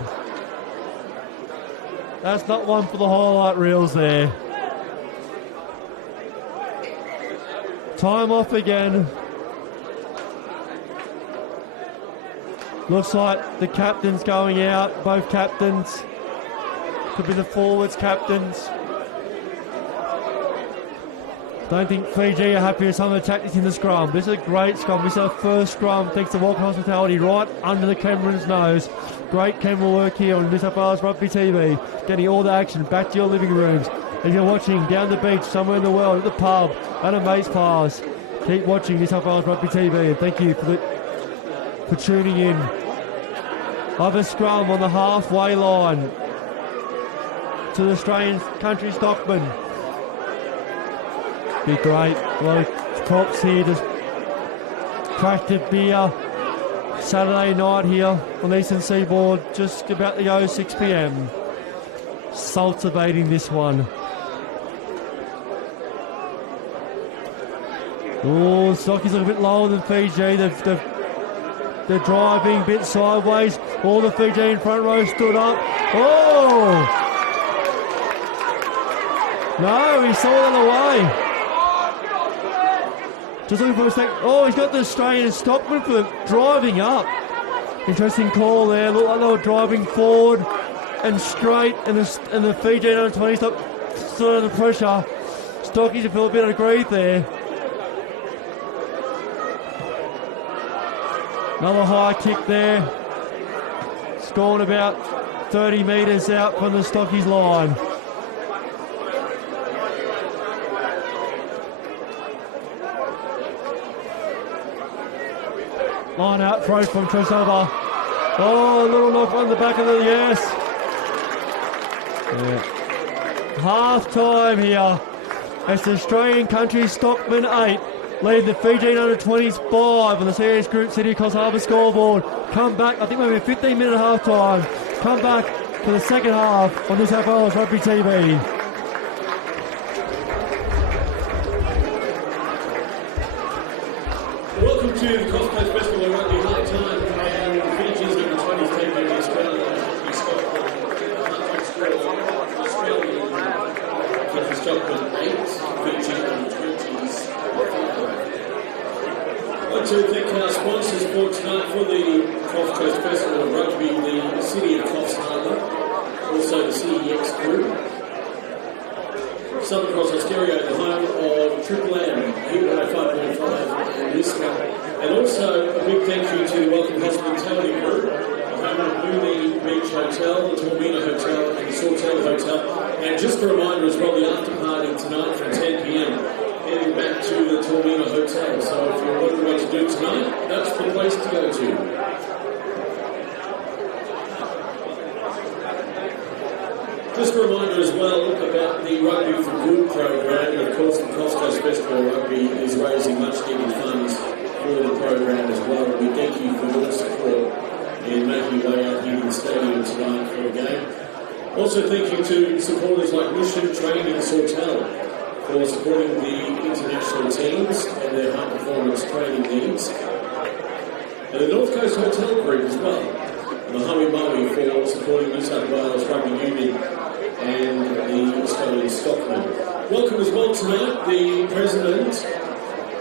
That's not one for the highlight reels there. Time off again. Looks like the captain's going out, both captains. Could be the forwards captains. Don't think Fiji are happy with some of the tactics in the scrum. This is a great scrum. This is our first scrum thanks to Walker Hospitality right under the camera's nose. Great camera work here on New South Wales Rugby TV. Getting all the action back to your living rooms. If you're watching down the beach somewhere in the world, at the pub, at a mate's class, keep watching New South Wales Rugby TV and thank you for tuning in. Other scrum on the halfway line to the Australian Country Stockman. Be great. A lot of props here. Just cracked a beer. Saturday night here on the Eastern Seaboard, just about to go 6 p.m. Salt's evading this one. Oh, Stocky's a bit lower than Fiji. They're driving a bit sideways. All the Fijian front row stood up. Oh! No, he saw it away. Just looking for a second. Oh, he's got the Australian Stockman for driving up. Interesting call there. Looked like they were driving forward and straight, and the Fijian under 20 stood under pressure. Stocky to feel a bit of grief there. Another high kick there. Scored about 30 metres out from the Stockies line. Line out, throw from Tresova. Oh, a little knock on the back of the yes. Yeah. Half time here. It's the Australian Country Stockman 8. Lead the Fijian under-20s 5 on the CS Group City Cross Harbour scoreboard. Come back, I think we're 15-minute half time. Come back for the second half on New South Wales Rugby TV. for tonight for the Coffs Coast Festival of Rugby, the City of Coffs Harbour, also the CEX Group, Southern Cross Austereo, the home of Triple M, Heat 105.5 and Listener, and also a big thank you to Welcome Hospitality Group, the home of Mooney Beach Hotel, the Tormina Hotel and the Sawtell Hotel, and just a reminder as well, the after party tonight from 10 p.m. heading back to the Tormina Hotel. So if you're wondering what to do tonight, that's the place to go to. Just a reminder as well about the Rugby for Good program, and of course the Coffs Coast Festival of Rugby is raising much needed funds for the program as well. We thank you for your support in making your way out here to the stadium tonight for a game. Also thank you to supporters like Mission Training Sawtell for supporting the international teams and their high performance training needs. And the North Coast Hotel Group as well, and the Hummy Mummy for supporting New South Wales Rugby Union and the Australian Stockman. Welcome as well tonight the President,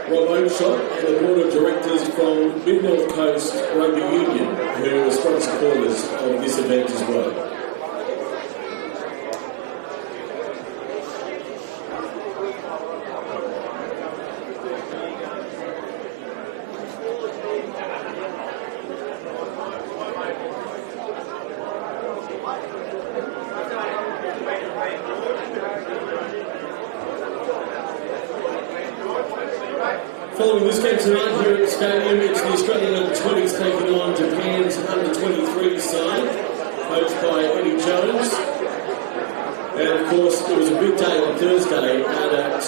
Rob Oakshott, and the Board of Directors from Mid-North Coast Rugby Union, who are strong supporters of this event as well. Following this game tonight here at the stadium, it's the Australian under-20s taking on Japan's under-23 side, coached by Eddie Jones. And of course, it was a big day on Thursday out at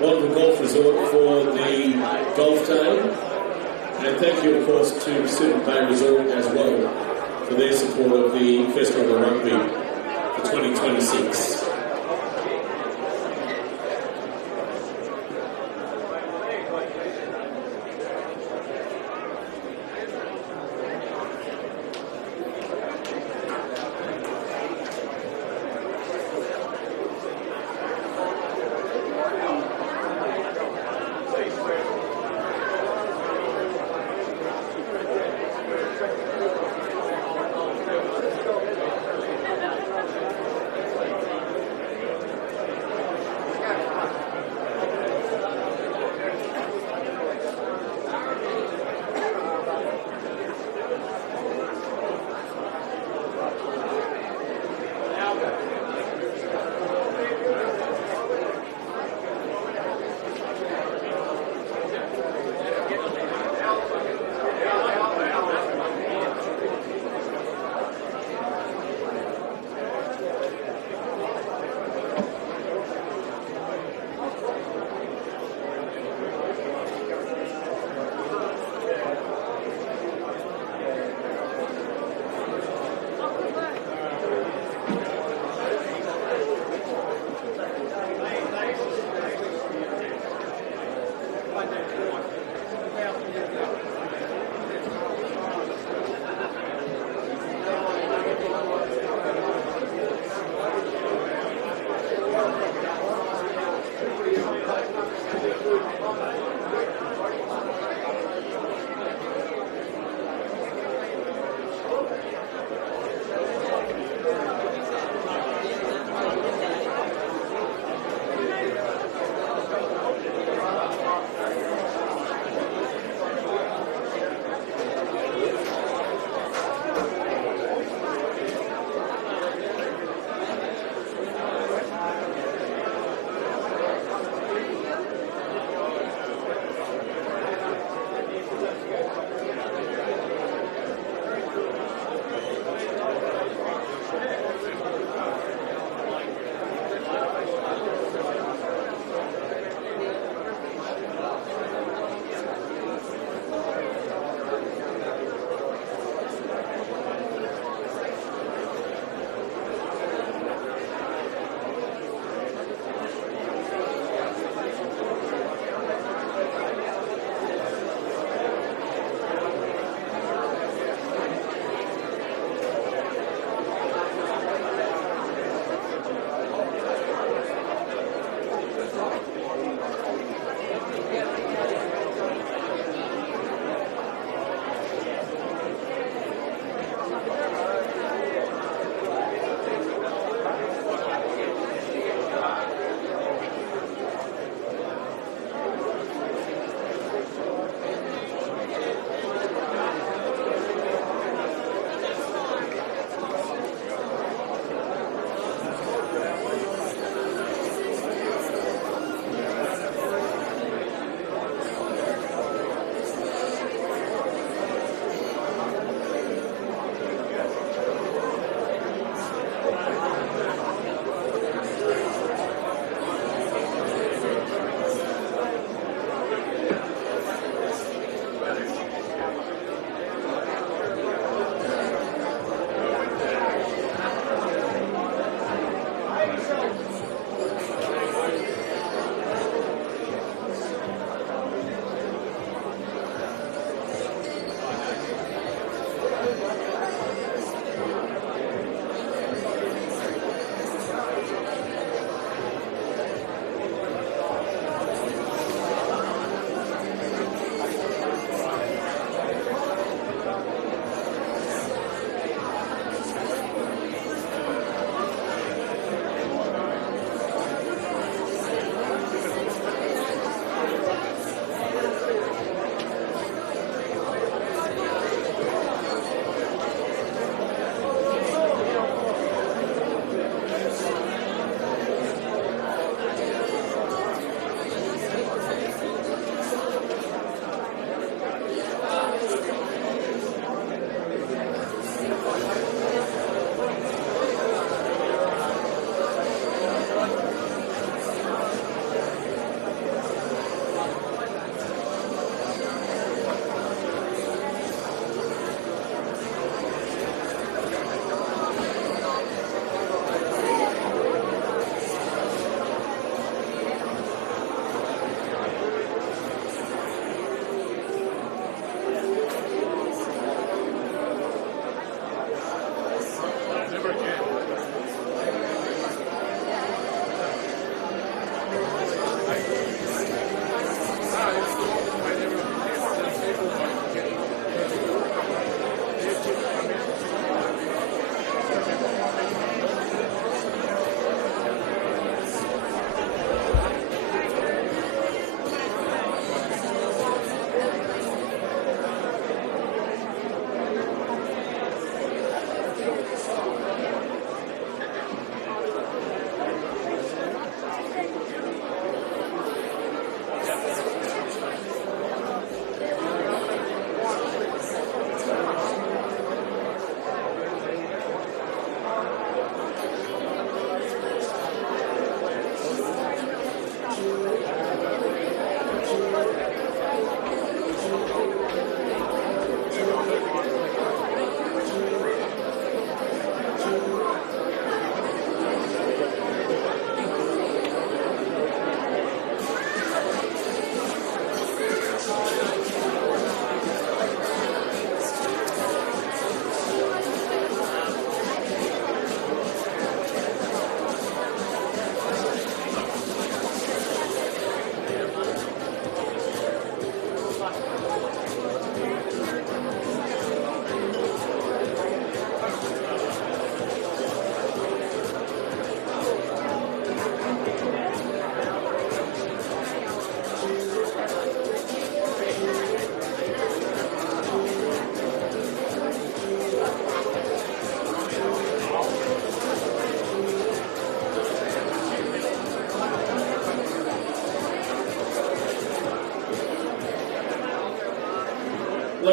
Wandle Golf Resort for the golf day. And thank you, of course, to Pacific Bay Resort as well for their support of the Festival of Rugby for 2026.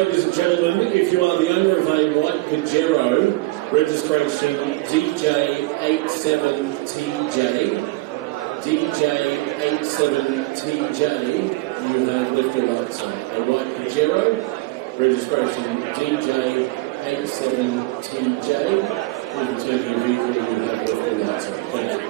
Ladies and gentlemen, if you are the owner of a white Pajero, registration DJ87TJ, DJ87TJ, you have left your lights on. A white Pajero, registration DJ87TJ, if you turn your vehicle, you have left your lights on. Thank you.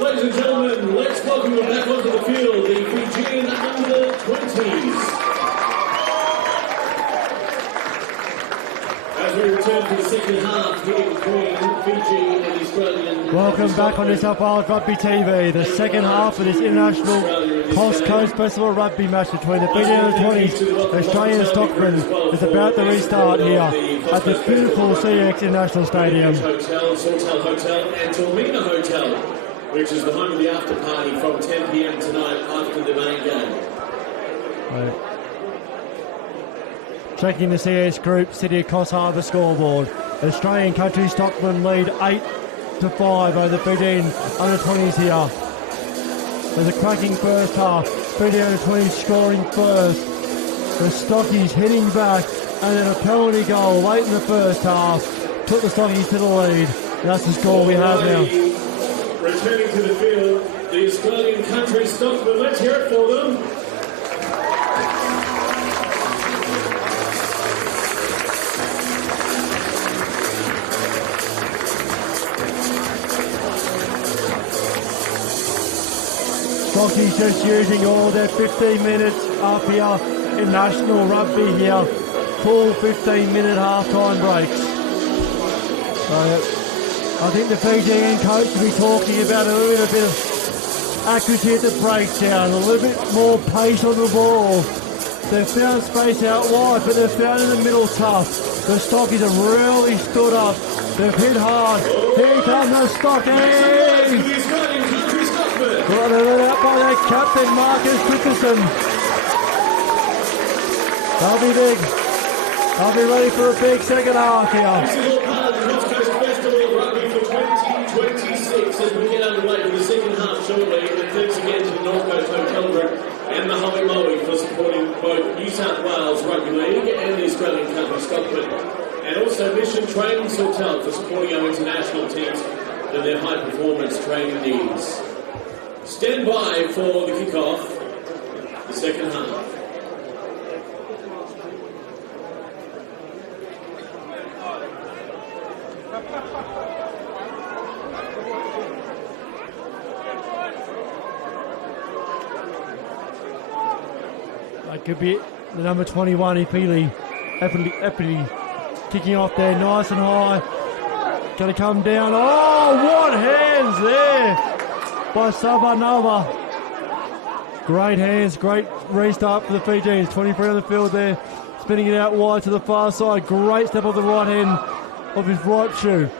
Ladies and gentlemen, let's welcome them back onto the field, the Fijian under-20s. As we return to the second half here between Fiji and the Australian... Welcome back on this Up Island Rugby TV, the second half of this international Coast Coast Festival Rugby match between the Fijian under-20s, Australian and Stockman is about to restart here at the beautiful CX International Stadium. Hotel, Sawtell Hotel and Tormina Hotel, which is the home of the after party from 10 p.m. tonight after the main game. Right. Checking the CS Group City of Coffs Harbour scoreboard. Australian country Stockman lead 8-5 over the Fijian under-20s here. There's a cracking first half. Fijian under-20s scoring first. The Stockies hitting back and then a penalty goal late in the first half took the Stockies to the lead. And that's the score we have now. Returning to the field, the Australian country Stockman. Let's hear it for them. Stockies just using all their 15 minutes up here in national rugby here. Full 15-minute half-time breaks. I think the Fijian coach will be talking about a little bit of accuracy at the breakdown, a little bit more pace on the ball. They've found space out wide, but they've found in the middle tough. The Stockies have really stood up. They've hit hard. Here come the Stockies! Got it out by their captain, Marcus Dickerson. They'll be big. They'll be ready for a big second half here. This is all part of the Coast Coast Festival of Rugby for 2026 as we get underway for the second half shortly. And thanks again to the North Coast Hotel Group and the Holy Moly for supporting both New South Wales Rugby League and the Australian Company Stockman. And also Mission Training Hotel for supporting our international teams and their high performance training needs. Stand by for the kickoff, the second half. That could be the number 21, Epili. Epili kicking off there, nice and high. Going to come down. Oh, what hands there by Sabanova. Great hands, great restart for the Fijians. 23 on the field there, spinning it out wide to the far side. Great step off the right hand of his right shoe.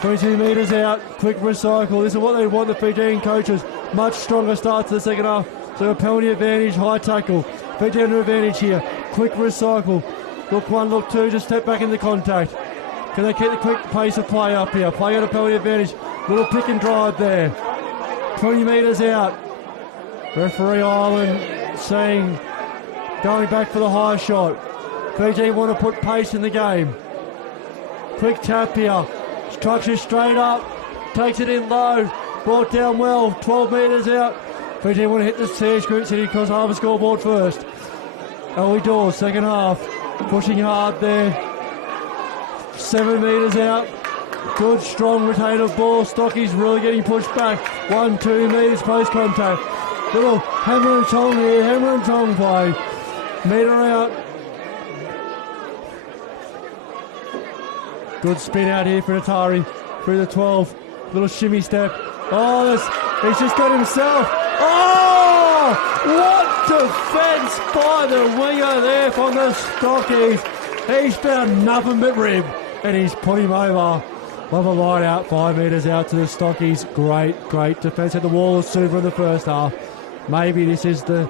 22 metres out, quick recycle. This is what they want, the Fijian coaches. Much stronger start to the second half. So a penalty advantage, high tackle. Fijian under advantage here. Quick recycle. Look one, look two, just step back into contact. Can they keep the quick pace of play up here? Play at a penalty advantage. Little pick and drive there. 20 metres out. Referee Ireland saying going back for the high shot. Fiji want to put pace in the game. Quick tap here. Structure straight up. Takes it in low. Brought down well. 12 metres out. Fiji want to hit the Sears Group City Cross Harbour scoreboard first. Early doors, second half. Pushing hard there. 7 metres out. Good, strong retainer ball. Stocky's really getting pushed back. 1, 2 metres post contact. Little hammer and tong here. Hammer and tong play. Metre out. Good spin out here for Atari. Through the 12. Little shimmy step. Oh, he's just got himself. Oh! What defence by the winger there from the Stockies. He's found nothing but rib. And he's put him over. Love a line out, 5 metres out to the Stockies. Great defence at the wall of Suva in the first half. Maybe this is the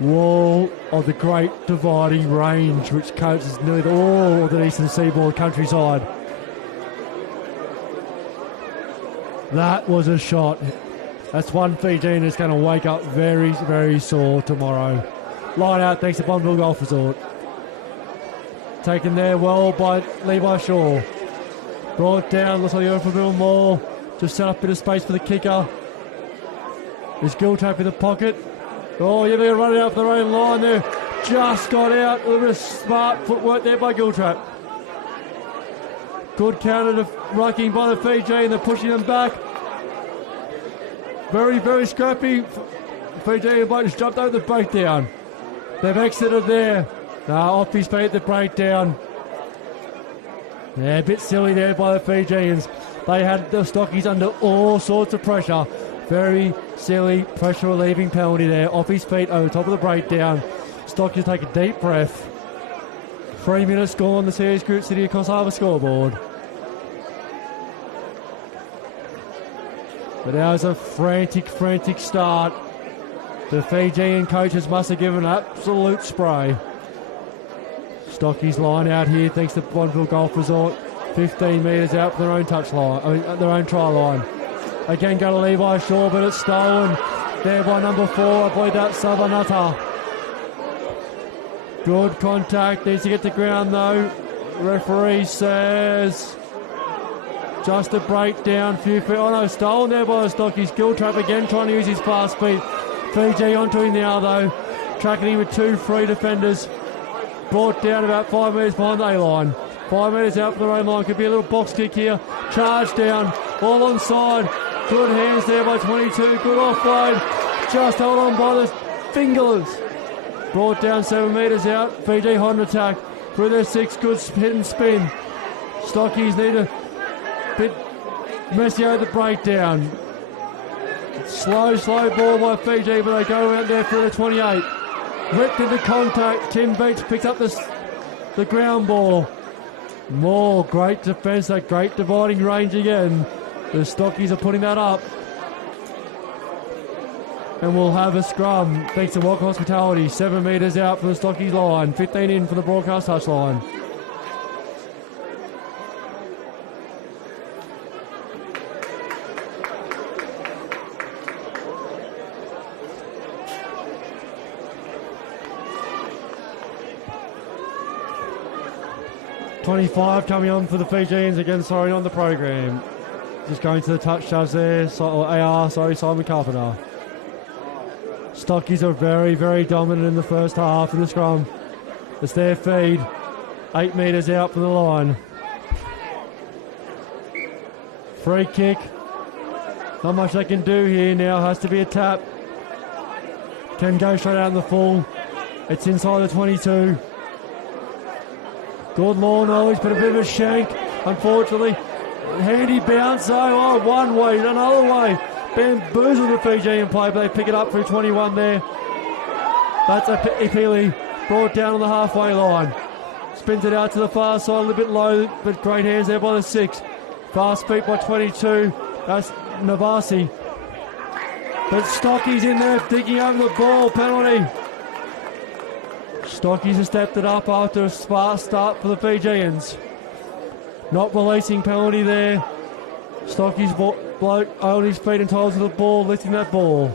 wall of the great dividing range which coaches nearly all of the eastern seaboard countryside. That was a shot. That's one Fijian that's going to wake up very, very sore tomorrow. Line out thanks to Bonneville Golf Resort. Taken there well by Levi Shaw. Brought down, looks like you're for a little more. Just set up a bit of space for the kicker. There's Giltrap in the pocket. Oh, you're going to run it out for their own line there. Just got out. A little bit of smart footwork there by Giltrap. Good counter to rucking by the Fiji, and they're pushing them back. Very, very scrappy. Fiji just jumped over the breakdown. They've exited there. Off his feet, the breakdown. Yeah, a bit silly there by the Fijians. They had the Stockies under all sorts of pressure. Very silly pressure relieving penalty there. Off his feet over top of the breakdown. Stockies take a deep breath. 3 minutes gone on the Series Group City Cross Harbour scoreboard. But that was a frantic start. The Fijian coaches must have given an absolute spray. Stockies line out here thanks to Bonneville Golf Resort. 15 metres out from their own touch line, their own try line. Again go to Levi Shaw, but it's stolen there by number 4. I believe that's Savanata. Good contact, needs to get to ground though. Referee says just a breakdown, few feet. Oh no, stolen there by the Stockies. Giltrap again trying to use his fast speed. Fiji onto him now though. Tracking him with 2 free defenders. Brought down about 5 metres behind the A-line. 5 metres out from the own line. Could be a little box kick here. Charge down. All onside. Good hands there by 22. Good offload. Just held on by the fingers. Brought down 7 metres out. Fiji hot attack. Through their 6. Good hit and spin. Stockies need a bit messy over the breakdown. Slow ball by Fiji, but they go out there for the 28. Ripped into contact. Tim Beach picks up the ground ball. More great defence, that great dividing range again. The Stockies are putting that up. And we'll have a scrum thanks to Walk Hospitality. 7 metres out from the Stockies line. 15 in for the broadcast touch line. 25 coming on for the Fijians again, sorry, on the program. Just going to the touch judge there, Simon Carpenter. Stockies are very, very dominant in the first half in the scrum. It's their feed, 8 metres out from the line. Free kick. Not much they can do here now, has to be a tap. Can go straight out in the full. It's inside the 22. Good law knowledge, but a bit of a shank, unfortunately. Handy bounce though, one way, another way. Bamboozled the Fijian play, but they pick it up through 21 there. That's a Ipili brought down on the halfway line. Spins it out to the far side, a little bit low, but great hands there by the 6. Fast feet by 22, that's Navasi. But Stockies in there, digging over the ball, penalty. Stockies have stepped it up after a sparse start for the Fijians. Not releasing penalty there. Stockies bloke on his feet and ties to the ball, lifting that ball.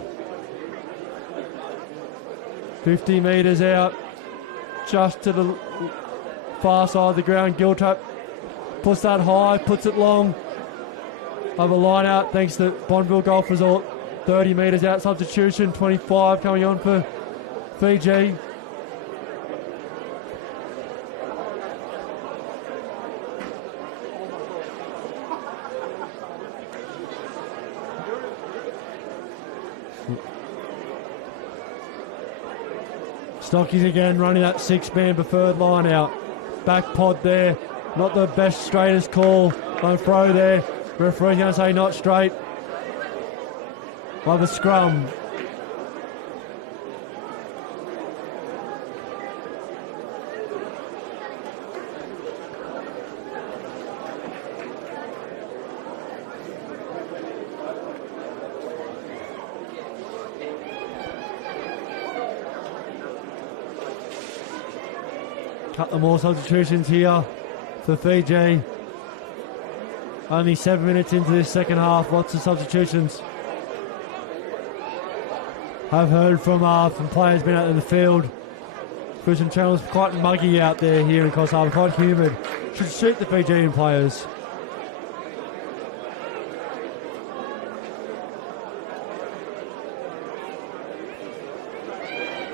50 metres out, just to the far side of the ground. Giltrap puts that high, puts it long. Over line out thanks to Bonneville Golf Resort. 30 metres out, substitution, 25 coming on for Fiji. Stockies again running that 6-man preferred line out. Back pod there. Not the best straightest call. On throw there. Referee's going to say not straight. By the scrum. Couple more substitutions here for Fiji. Only 7 minutes into this second half, lots of substitutions. I've heard from players been out in the field. Fijian Channel's quite muggy out there here in Coffs Harbour, quite humid. Should suit the Fijian players.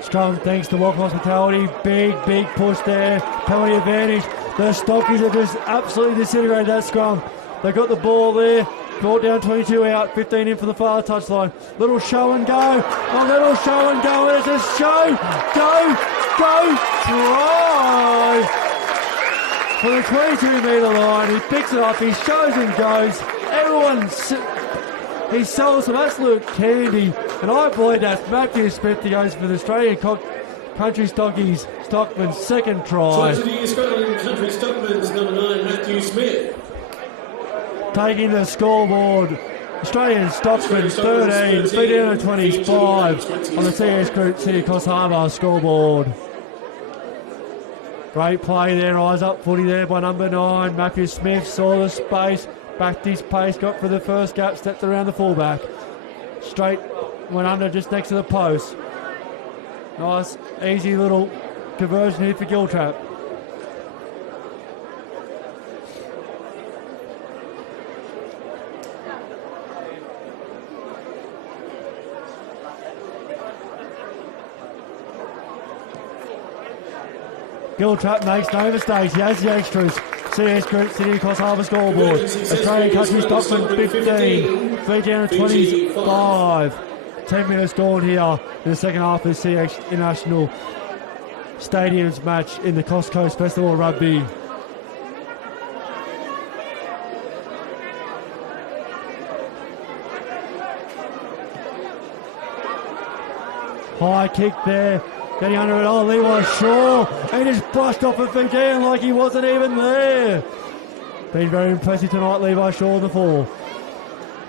Scrum thanks to Welcome Hospitality. Big push there. Penalty advantage. The Stockies have just absolutely disintegrated that scrum. They got the ball there. Brought down 22 out. 15 in for the far touchline. Little show and go. A little show and go. And it's a show. Go. Drive. For the 22-metre line. He picks it up. He shows and goes. He sells some absolute candy. And I believe that's Matthew Smith who goes for the Australian Country Stockies Stockman second try. So to the Australian Country Stockman's number 9, Matthew Smith. Taking the scoreboard. Australian Stockman 13, Fijian 25 on the CS Group City Coffs Harbour scoreboard. Great play there, eyes up footy there by number 9. Matthew Smith saw the space, backed his pace, got for the first gap, stepped around the fullback. Straight, went under just next to the post. Nice, easy little conversion here for Giltrap. Giltrap makes no mistakes. He has the extras. CS Group City Coffs Harbour scoreboard. Australian Country Stockman 15. Fijian 25. 10 minutes gone here in the second half of the CX International Stadiums match in the Coast Coast Festival Rugby. High kick there. Getting under it, Levi Shaw, and just brushed off a Fijian like he wasn't even there. Been very impressive tonight, Levi Shaw on the fall.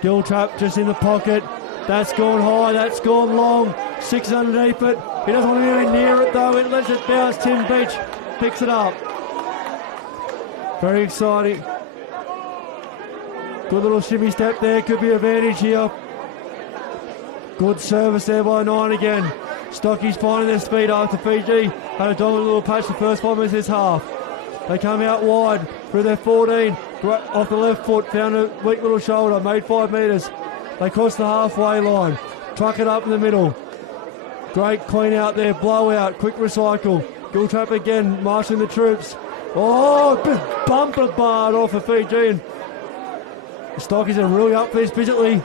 Giltrap just in the pocket. That's gone high, that's gone long. 6 underneath it. He doesn't want to be anywhere near it though. It lets it bounce. Tim Beach picks it up. Very exciting. Good little shimmy step there. Could be advantage here. Good service there by 9 again. Stockies finding their speed after Fiji. Had a dominant little patch the first 5 minutes of this half. They come out wide through their 14. Off the left foot, found a weak little shoulder, made 5 metres. They cross the halfway line. Truck it up in the middle. Great clean out there, blowout, quick recycle. Giltrap again, marshalling the troops. Oh, big bumper barred off of Fijian. The Stockies are really up for this physically.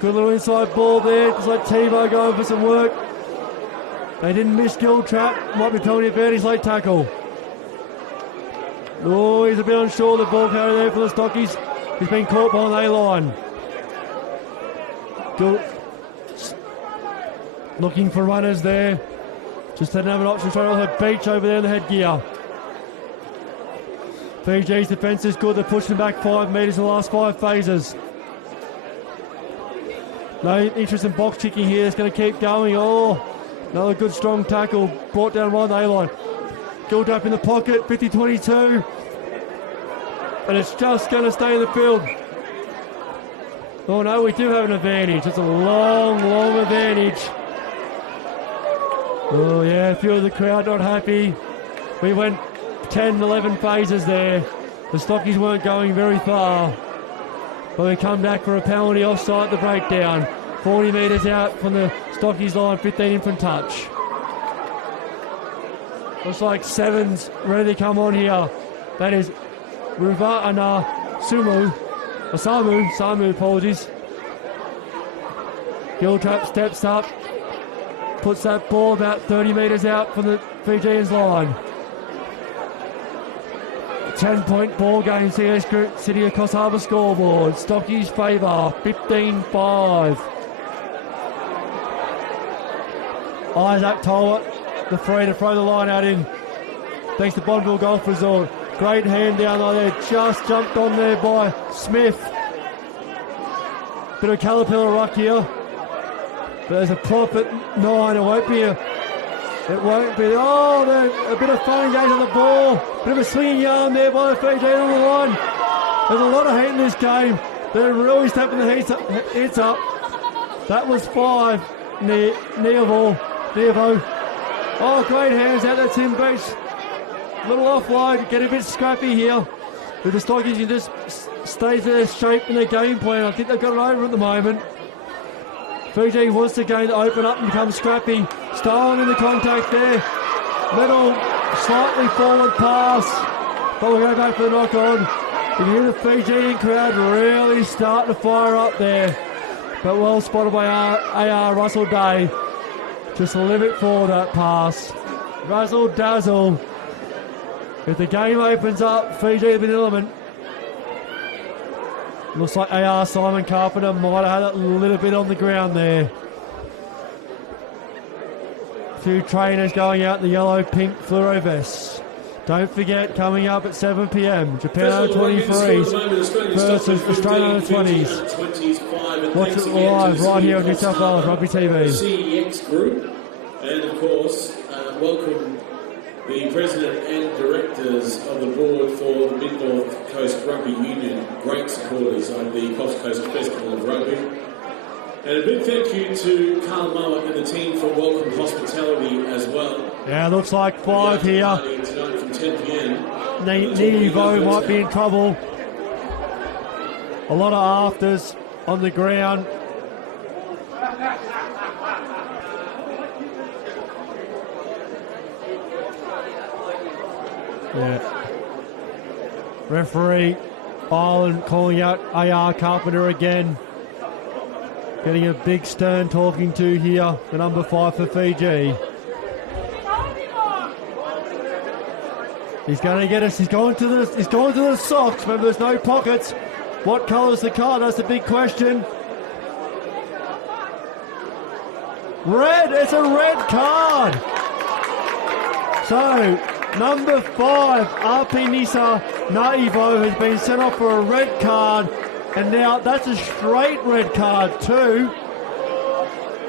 Good little inside ball there. Just like Tebow going for some work. They didn't miss Giltrap. Might be penalty advantage, late tackle. Oh, he's a bit unsure. The ball carrier there for the Stockies. He's been caught by an A-line. Looking for runners there. Just didn't have an option. Trying to have Beach over there in the headgear. Fiji's defence is good. They're pushing back 5 metres in the last 5 phases. No interest in box kicking here. It's going to keep going. Oh, another good strong tackle. Brought down right on the A-line. Giltrap in the pocket. 50-22. And it's just going to stay in the field. Oh no, we do have an advantage. It's a long, long advantage. Oh yeah, a few of the crowd not happy. We went 10, 11 phases there. The Stockies weren't going very far. But we come back for a penalty offside the breakdown. 40 metres out from the Stockies line, 15 in from touch. Looks like 7's ready to come on here. That is Ruvana Samu, apologies. Giltrap steps up, puts that ball about 30 metres out from the Fijians line. 10-point ball game, CS Group City across Harbour scoreboard. Stockies favour, 15-5. Isaac Tollett, the free to throw the line out in. Thanks to Bonneville Golf Resort. Great hand down there, just jumped on there by Smith. Bit of caterpillar rock here. But there's a prop at 9, it won't be. Oh, a bit of fun engaged on the ball. Bit of a swinging yarn there by the Fiji on the line. There's a lot of heat in this game. They're really stepping the heats up. That was 5, Nevo. Oh, great hands out there, Tim Beach. Little offload, get a bit scrappy here. With the Stockies, you just stays their shape in their game plan. I think they've got it over at the moment. Fiji wants the game to open up and become scrappy. Stolen in the contact there. Little slightly forward pass. But we'll go back for the knock on. You can hear the Fijian crowd really starting to fire up there. But well spotted by AR Russell Day. Just a limit for that pass. Razzle dazzle. If the game opens up, Fiji have an element. Looks like AR Simon Carpenter might have had a little bit on the ground there. Two trainers going out in the yellow-pink fluoro vests. Don't forget, coming up at 7 p.m, Japan under 23s versus Australia under 20s. Watch it live right here on New South Wales Rugby TV. CEX Group, and of course, welcome the President and Directors of the Board for the Mid-North Coast Rugby Union, great supporters of the Coast Coast Festival of Rugby. And a big thank you to Carl Mowat and the team for welcome hospitality as well. Yeah, looks like 5 here. Tonight from 10 p.m. Nevo might be in trouble. A lot of afters on the ground. Yeah. Referee Ireland calling out AR Carpenter again. Getting a big stern talking to here, the number 5 for Fiji. He's going to get us. He's going to the socks. Remember, there's no pockets. What colour's the card? That's the big question. Red. It's a red card. So, number 5, RP Nisa Naivo, has been sent off for a red card. And now that's a straight red card too.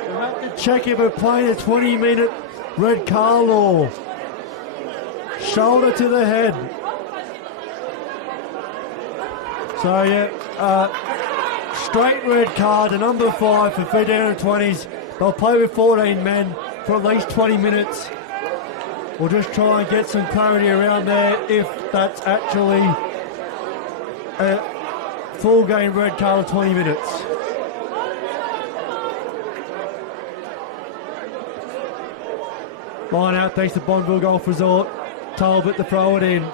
We'll have to check if we're playing a 20-minute red card law. Shoulder to the head. So yeah, straight red card to number 5 for Fiji under 20s. They'll play with 14 men for at least 20 minutes. We'll just try and get some clarity around there if that's actually a full game red card of 20 minutes. Line out thanks to Bonneville Golf Resort. Talbot to throw it in.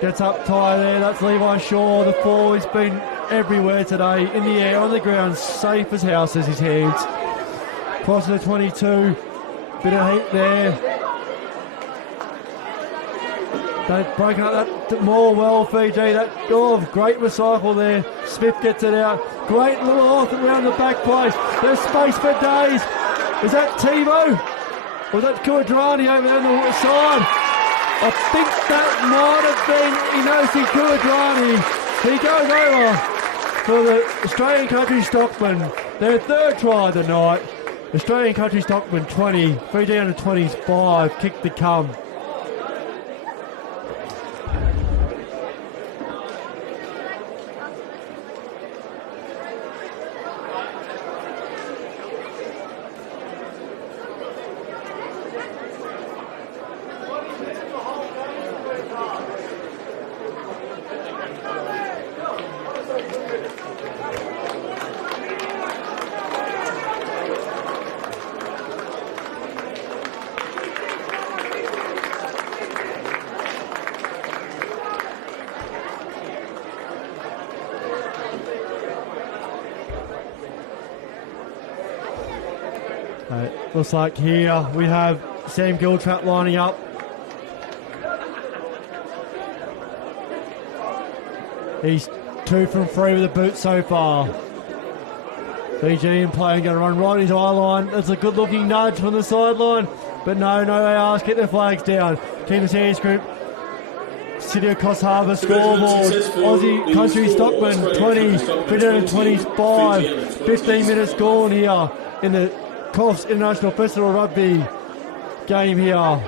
Gets up high there, that's Levi Shaw. The ball has been everywhere today, in the air, on the ground, safe as house as his hands. Crossing the 22, bit of heat there. They've broken up that more well, Fiji. That great recycle there. Smith gets it out. Great little off around the back place. There's space for days. Is that Timo? Or was that Kuadrani over there on the side? I think that might have been Inosi Kuadrani. He goes over for the Australian Country Stockman. Their third try of the night. Australian Country Stockman 20, Fiji under 20s 5, kick to come. Looks like here we have Sam Giltrap lining up. He's 2 from 3 with a boot so far. Fijian player going to run right his eye line. That's a good looking nudge from the sideline. But no, they ask, get their flags down. Keep the series group. City of Coast Harbour scoreboard. Aussie Country Stockman 20, Fijian 25. 15 minutes gone here in the Coffs International Festival Rugby game here.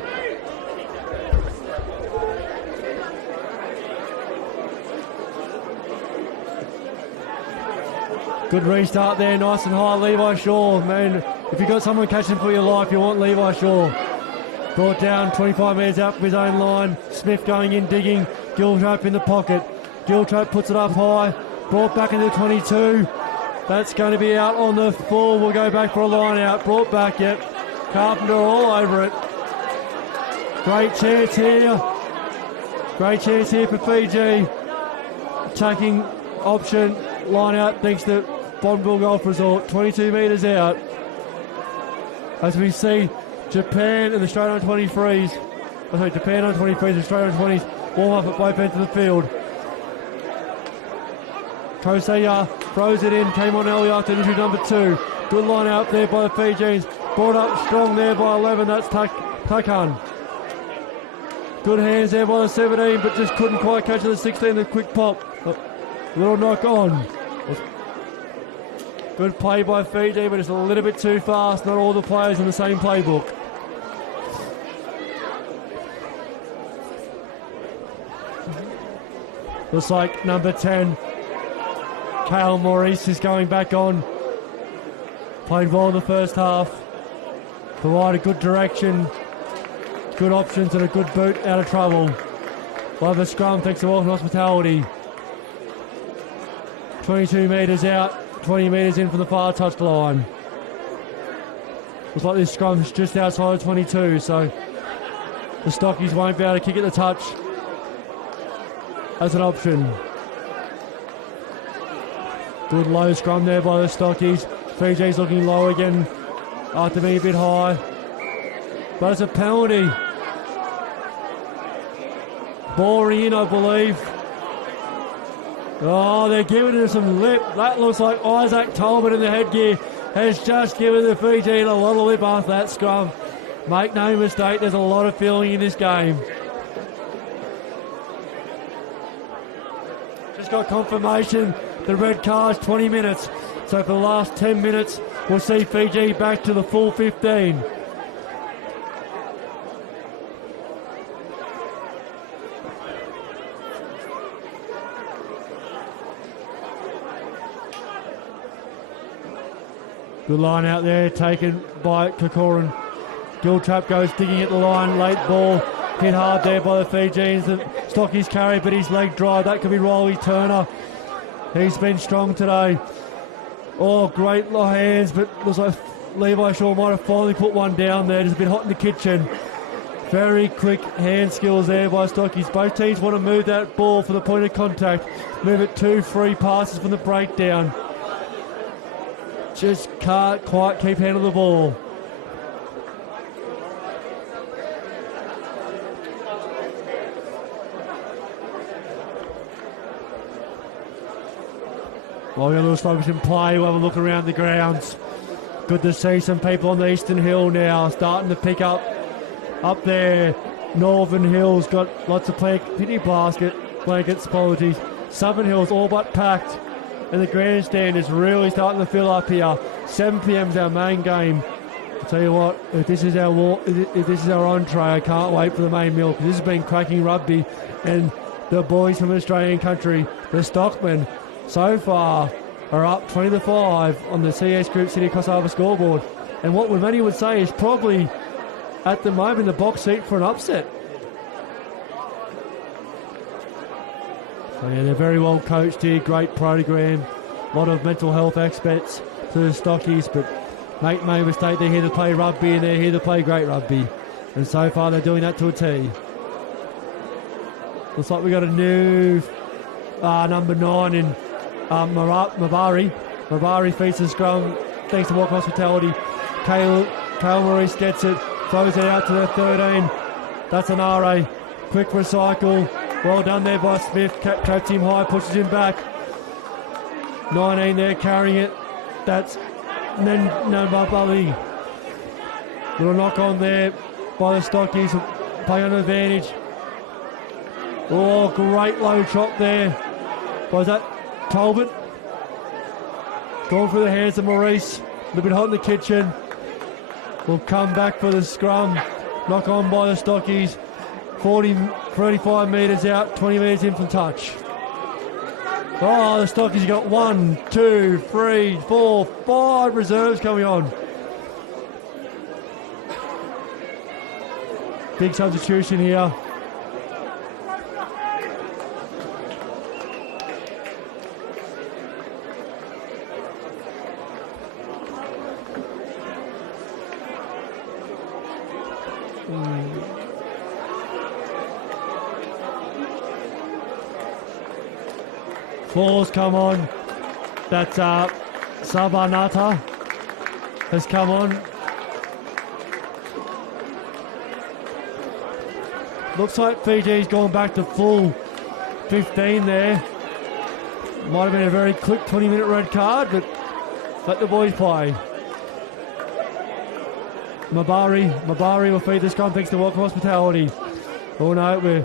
Good restart there, nice and high. Levi Shaw, man, if you've got someone catching for your life, you want Levi Shaw. Brought down 25 metres out from his own line. Smith going in, digging. Giltrap in the pocket. Giltrap puts it up high. Brought back into 22. That's going to be out on the full. We'll go back for a line out. Brought back, yet. Carpenter all over it. Great chance here. Great chance here for Fiji. Attacking option. Line out thanks to Bonneville Golf Resort. 22 metres out. As we see Japan and the Australian 23s. Sorry, Japan on 23s, Australian 20s warm up at both ends of the field. Kosei throws it in, came on early after injury number 2. Good line out there by the Fijians. Brought up strong there by 11, that's Takan. Good hands there by the 17, but just couldn't quite catch the 16, the quick pop. Little knock on. Good play by Fiji, but it's a little bit too fast. Not all the players in the same playbook. Looks like number 10, Kale Maurice, is going back on. Played well in the first half. Provided good direction, good options and a good boot out of trouble. We'll have a scrum thanks to Walton Hospitality. 22 metres out, 20 metres in from the far touchline. Looks like this scrum's just outside of 22, so the Stockies won't be able to kick at the touch as an option. Good low scrum there by the Stockies. Fiji's looking low again after being a bit high. But it's a penalty. Boring in, I believe. Oh, they're giving it some lip. That looks like Isaac Talbot in the headgear has just given the Fijian a lot of lip after that scrum. Make no mistake, there's a lot of feeling in this game. Just got confirmation the red card's 20 minutes. So for the last 10 minutes, we'll see Fiji back to the full 15. Good line out there taken by Kokoran. Giltrap goes digging at the line, late ball, hit hard there by the Fijians. The Stockies carry, but his leg dry. That could be Riley Turner. He's been strong today. Oh, great hands, but looks like Levi Shaw might have finally put one down there. Just a bit hot in the kitchen. Very quick hand skills there by Stockies. Both teams want to move that ball for the point of contact. Move it 2 free passes from the breakdown. Just can't quite keep handling the ball. Well, we're a little sluggish in play. We'll have a look around the grounds. Good to see some people on the Eastern Hill now starting to pick up there. Northern Hill's got lots of pity blankets, apologies. Southern Hill's all but packed. And the grandstand is really starting to fill up here. 7 p.m. is our main game. I'll tell you what, if this is our entree, I can't wait for the main meal, because this has been cracking rugby. And the boys from Australian country, the Stockmen, so far are up 20-5 on the CS Group City Cross Harbour scoreboard. And what many would say is probably, at the moment, the box seat for an upset. So yeah, they're very well coached here, great program, a lot of mental health experts to the Stockies, but make no mistake, they're here to play rugby and they're here to play great rugby. And so far they're doing that to a T. Looks like we got a new number 9 in Mabari. Mabari feeds the scrum thanks to Walk Hospitality. Kale Maurice gets it, throws it out to the 13. That's an RA. Quick recycle. Well done there by Smith. Traps him high, pushes him back. 19 there carrying it. That's Nambabali. Little knock on there by the Stockies. Play on advantage. Oh, great low chop there. Was that Talbot? Going through the hands of Maurice. A little bit hot in the kitchen. Will come back for the scrum. Knock on by the Stockies. 35 metres out, 20 metres in from touch. Oh, the Stockies got 1, 2, 3, 4, 5 reserves coming on. Big substitution here. Falls come on. That's Sabanata has come on. Looks like Fiji's gone back to full 15 there. Might have been a very quick 20-minute red card, but let the boys play. Mabari will feed the scrum thanks to Welcome Hospitality. Oh no,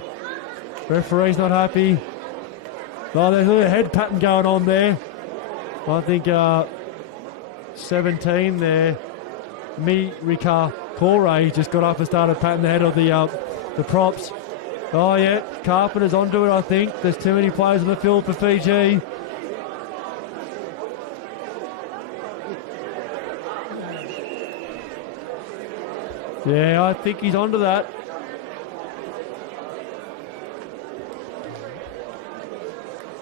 referee's not happy. Oh, there's a little head pattern going on there. I think 17 there. Rika Corey just got up and started patting the head of the props. Oh yeah, Carpenter's onto it, I think. There's too many players on the field for Fiji. Yeah, I think he's onto that.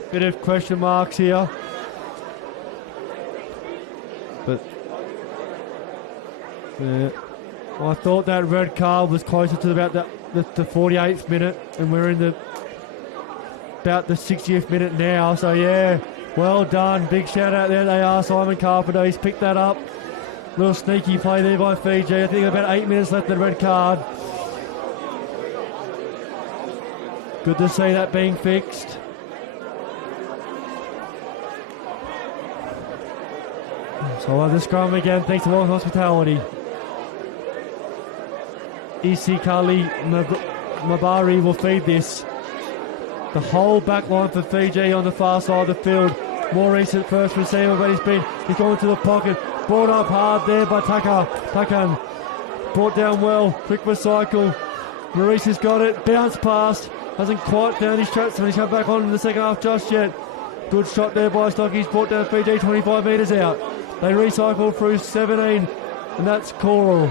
Bit of question marks here. But yeah, I thought that red card was closer to about the 48th minute, and we're in about the 60th minute now. So yeah, well done. Big shout out there. They are Simon Carpenter. He's picked that up. Little sneaky play there by Fiji. I think about 8 minutes left of the red card. Good to see that being fixed. So we'll have the scrum again, thanks to Welcome Hospitality. Isikali Mabari will feed this. The whole back line for Fiji on the far side of the field. More recent first receiver, but he's gone to the pocket. Brought up hard there by Takan. Brought down well, quick recycle. Maurice has got it, bounce past. Hasn't quite found his traps, and he's come back on in the second half just yet. Good shot there by Stockies, brought down Fiji 25 metres out. They recycle through 17, and that's Coral.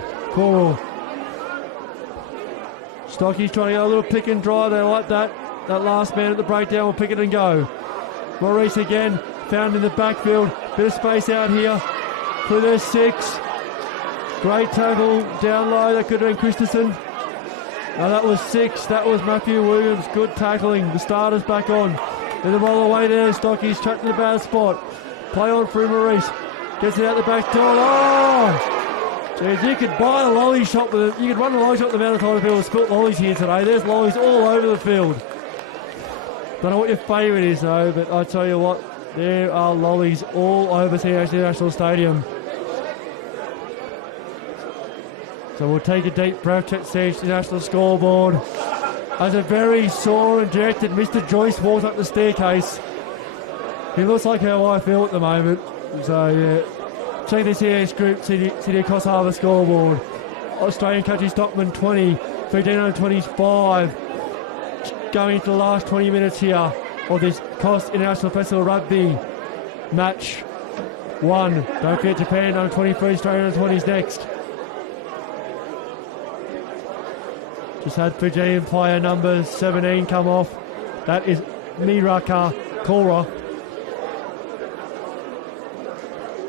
Stocky's trying to get a little pick and drive. They like that. That last man at the breakdown will pick it and go. Maurice again, found in the backfield. Bit of space out here for their 6. Great tackle down low. That could have been Christensen. Now that was 6. That was Matthew Williams. Good tackling. The starter's back on. Then the roll away there. Stocky's trapped in a bad spot. Play on through Maurice. Gets it out the back door. Oh! Jeez, you could buy a lolly shot with it. You could run a lolly shot the amount of time field with split lollies here today. There's lollies all over the field. Don't know what your favourite is though, but I tell you what, there are lollies all over CH National Stadium. So we'll take a deep breath, check CH National scoreboard. As a very sore and dejected Mr. Joyce walks up the staircase. He looks like how I feel at the moment. So yeah. Check the CH Group City Cross Harbour scoreboard. Australian Country Stockman 20, Fijian 25. Going into the last 20 minutes here of this Cost International Festival Rugby match 1. Don't forget Japan under 23, Australia under 20s next. Just had Fijian player number 17 come off. That is Miraka Kora.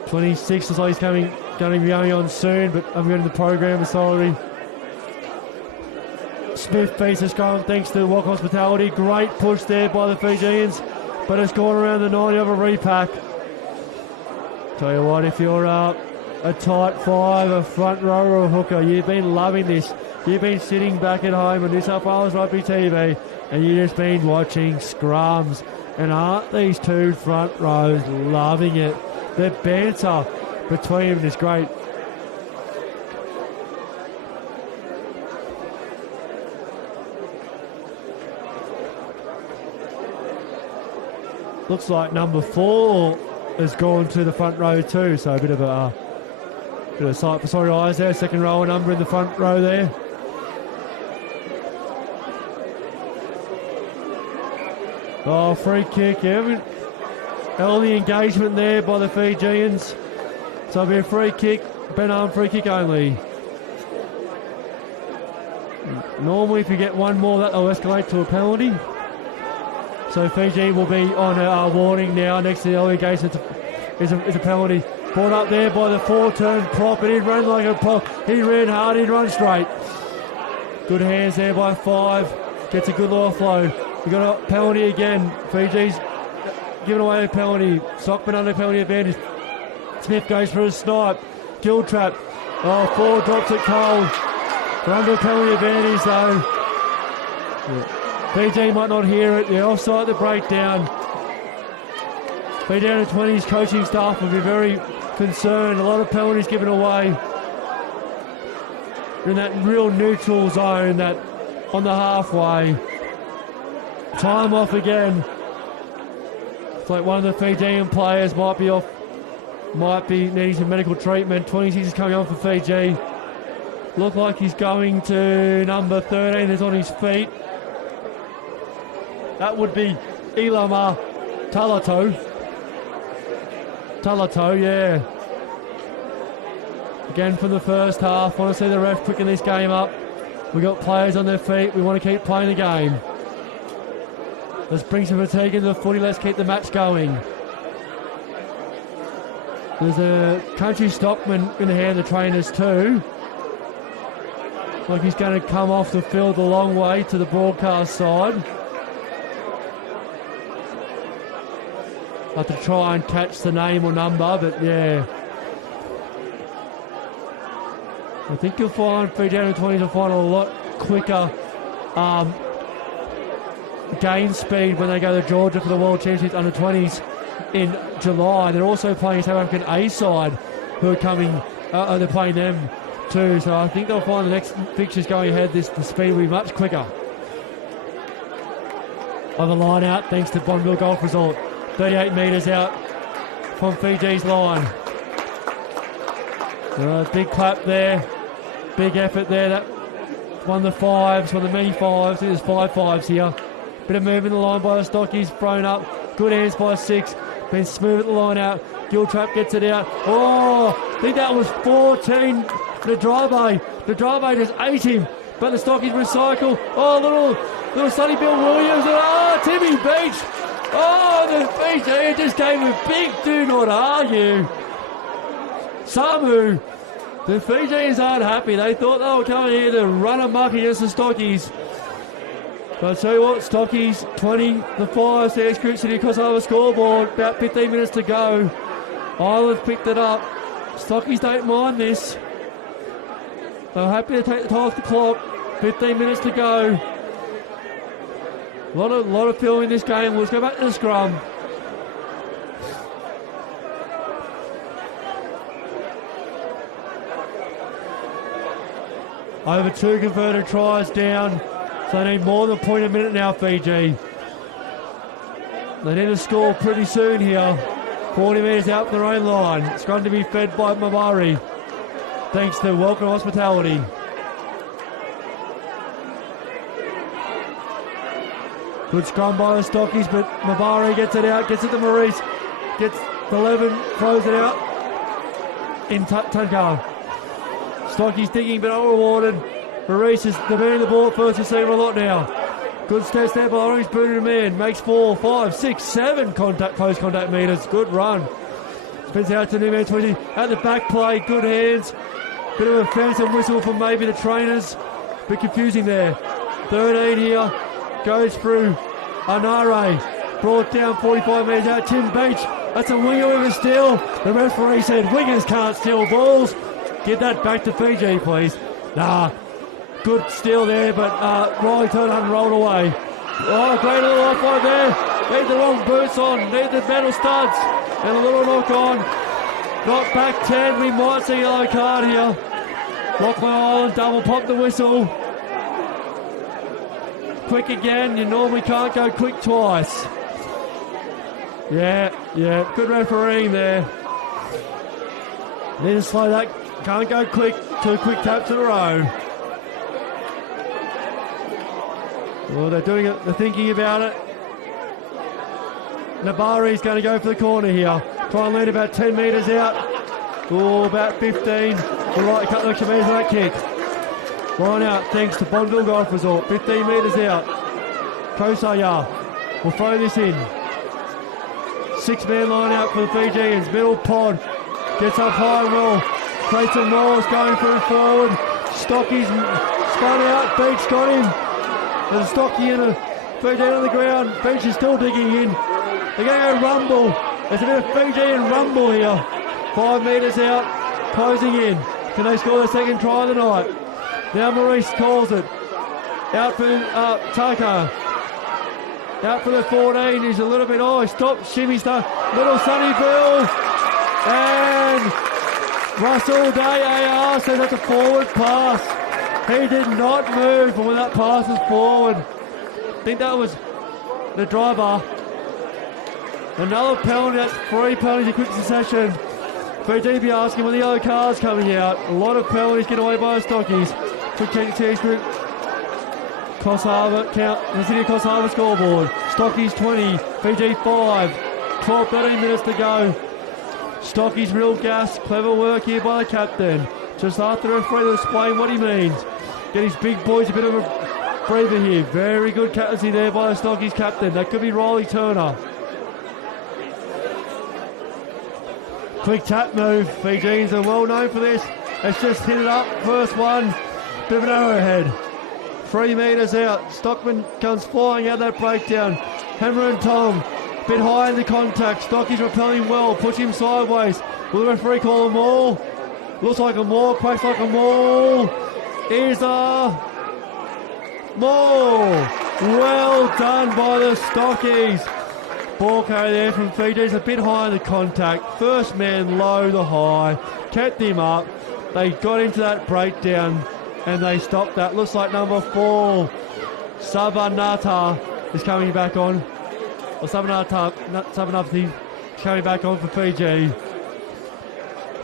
26 looks like he's going to be going on soon, but I'm going to the program, sorry. Smith faces going thanks to Walk Hospitality. Great push there by the Fijians, but it's gone around the 90 of a repack. Tell you what, if you're a tight 5, a front row or a hooker, you've been loving this. You've been sitting back at home on New South Wales Rugby TV and you've just been watching scrums. And aren't these 2 front rows loving it? The banter between them is great. Looks like number 4 has gone to the front row too, so a bit of a sight for sorry eyes there. Second row number in the front row there. Oh, free kick. Early engagement there by the Fijians. So it'll be a free kick, Ben-arm free kick only. Normally if you get one more, that will escalate to a penalty. So Fiji will be on a warning now. Next to the early engagement is a penalty. Brought up there by the 4-turn prop, and he ran like a prop. He ran hard, he'd run straight. Good hands there by 5. Gets a good offload. We got a penalty again. Fiji's giving away a penalty. Stockman under penalty advantage. Smith goes for a snipe. Gill trap. Oh, 4 drops it cold. They're under a penalty advantage though. Yeah. Fiji might not hear it. They're offside the breakdown. Fiji under 20s coaching staff will be very concerned. A lot of penalties given away. In that real neutral zone, that on the halfway. Time off again. It's like one of the Fijian players might be off, might be needing some medical treatment. 26 is coming on for Fiji. Look like he's going to number 13 that's on his feet. That would be Ilama Talato. Talato, yeah. Again from the first half. Want to see the ref quicken this game up. We got players on their feet. We want to keep playing the game. Let's bring some fatigue into the footy. Let's keep the match going. There's a country stockman in the hand of the trainers too. Like he's going to come off the field a long way to the broadcast side. I'll have to try and catch the name or number, but yeah. I think you'll find Fiji under 20s will find a lot quicker game speed when they go to Georgia for the World Championships under 20s in July. They're also playing South African A side who are coming, they're playing them too. So I think they'll find the next fixtures going ahead, the speed will be much quicker. On the line out, thanks to Bonneville Golf Resort. 38 metres out from Fiji's line. Big clap there. Big effort there. That one of the 5s, one of the many 5s. I think there's 5 5s here. Bit of movement in the line by the Stockies, thrown up. Good hands by 6. Been smooth at the line out. Giltrap gets it out. Oh, I think that was 14. The drive-by just ate him. but the Stockies recycle. Oh, little Sonny Bill Williams. Oh, Timmy Beach. Oh, the Fijian just gave him a big do not argue. Samu. The Fijians aren't happy. They thought they were coming here to run amok against the Stockies. But I'll tell you what, Stockies 20, the Fire, Sands Creek City Kosovo scoreboard, about 15 minutes to go. Island's picked it up. Stockies don't mind this. They're happy to take the time off the clock. 15 minutes to go. A lot of feeling in this game. Let's go back to the scrum. Over 2 converted tries down. So they need more than a point a minute now, Fiji. They need to score pretty soon here. 40 metres out for their own line. It's going to be fed by Mabari. Thanks to Welcome Hospitality. Good scrum by the Stockies, but Mabari gets it out, gets it to Maurice. Gets the 11, throws it out in Tankar. Stockies digging, but not rewarded. Maurice is demanding the ball at first receiver a lot now. Good steps there by Orange Booted Man. Makes 4, 5, 6, 7 close contact metres. Good run. Spins out to new man 20. At the back play, good hands. Bit of a phantom whistle from maybe the trainers. Bit confusing there. 13 here. Goes through Anare. Brought down 45 metres out. Tim Beach. That's a winger with a steal. The referee said wingers can't steal balls. Get that back to Fiji, please. Nah. Good steal there, but Riley Turner rolled away. Oh, great little off-line there. Need the wrong boots on. Need the metal studs. And a little knock on. Not back 10. We might see a yellow card here. Rockland Island double pop the whistle. Quick again. You normally can't go quick twice. Yeah. Good refereeing there. Need to slow that. Can't go quick. 2 quick taps in a row. Well, they're doing it. They're thinking about it. Nabari's going to go for the corner here. Try and land about 10 metres out. Oh, about 15. All right, a couple of extra metres on that kick. Line out, thanks to Bonneville Golf Resort. 15 metres out. Kosaya will throw this in. 6-man line out for the Fijians. Middle pod. Gets up high and well. Clayton Morris going through forward. Stocky's spun out. Beach got him. There's a Stocky and a Fijian on the ground. Beach is still digging in. They're going to go rumble. There's a bit of Fijian rumble here. 5 metres out. Closing in. Can they score their second try of the night? Now Maurice calls it. Out for Taka. Out for the 14. He's a little bit stop. Shimmy stuff. Little Sonny Bill. And Russell Day AR says that's a forward pass. He did not move when that pass was forward. I think that was the driver. Another penalty. That's 3 penalties in quick succession. Fiji be asking when the yellow card's coming out. A lot of penalties get away by the Stockies. Quick check the Tees group. Coss Harbour count. The City of Coss Harbour scoreboard. Stockies 20. Fiji 5. 12, 13 minutes to go. Stockies real gas. Clever work here by the captain. Just after the referee to explain what he means. Get his big boys a bit of a breather here. Very good captaincy there by the Stockies captain. That could be Riley Turner. Quick tap move. Fijians are well known for this. Let's just hit it up. First one. Bit of an arrowhead. 3 metres out. Stockman comes flying out that breakdown. Hammer and Tom. Bit high in the contact. Stockies repelling well. Push him sideways. Will the referee call a maul? Looks like a maul. Quacks like a maul. Is a maul. Well done by the Stockies. Ball carry there from Fiji's a bit high in the contact. First man low the high. Kept him up. They got into that breakdown and they stopped that. Looks like number 4, Sabanata, is coming back on. Or Sabanata coming back on for Fiji.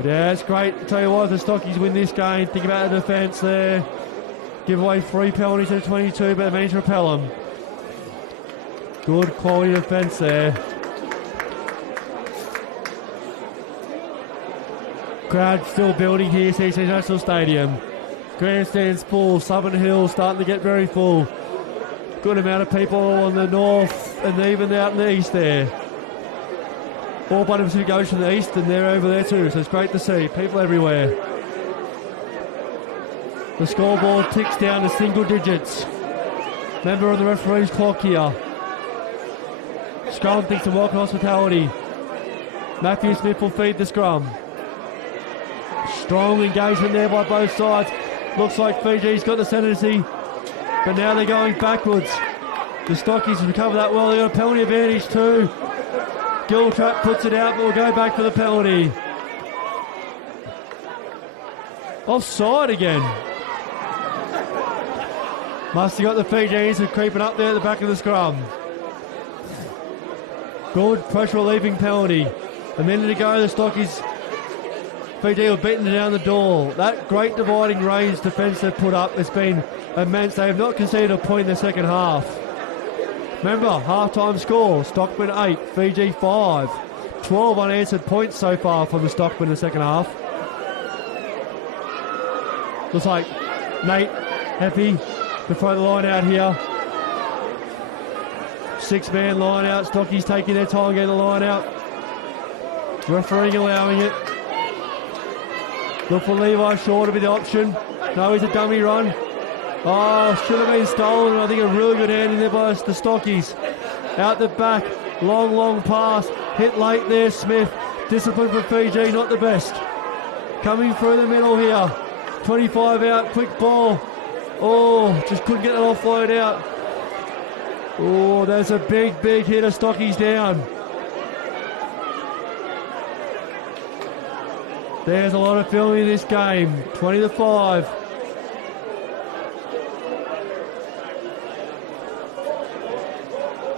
Yeah, it's great. I'll tell you what, the Stockies win this game. Think about the defence there. Give away 3 penalties to the 22, but they managed to repel them. Good quality defence there. Crowd still building here, CC National Stadium. Grandstand's full. Southern Hills starting to get very full. Good amount of people on the north and even out in the east there. All by the Pacific Ocean in the east, and they're over there too, so it's great to see. People everywhere. The scoreboard ticks down to single digits. Member of the referee's clock here. Scrum thinks of welcome hospitality. Matthew Smith will feed the scrum. Strong engagement there by both sides. Looks like Fiji's got the ascendancy, but now they're going backwards. The Stockies recover that well. They've got a penalty advantage too. Giltrap puts it out, but we'll go back for the penalty. Offside again. Must have got the Fijians who are creeping up there at the back of the scrum. Good pressure relieving penalty. A minute ago, the Stockies, Fiji were beaten down the door. That great dividing range defence they've put up has been immense. They have not conceded a point in the second half. Remember, half-time score, Stockman 8, Fiji 5. 12 unanswered points so far from the Stockman in the second half. Looks like Nate happy to throw the line out here. 6-man line out. Stockies taking their time getting the line out. Refereeing allowing it. Look for Levi Shaw to be the option. No, he's a dummy run. Oh, should have been stolen. I think a really good hand in there by the Stockies. Out the back. Long pass. Hit late there, Smith. Discipline for Fiji, not the best. Coming through the middle here. 25 out, quick ball. Oh, just couldn't get that offload out. Oh, there's a big hit of Stockies down. There's a lot of filming in this game. 20-5.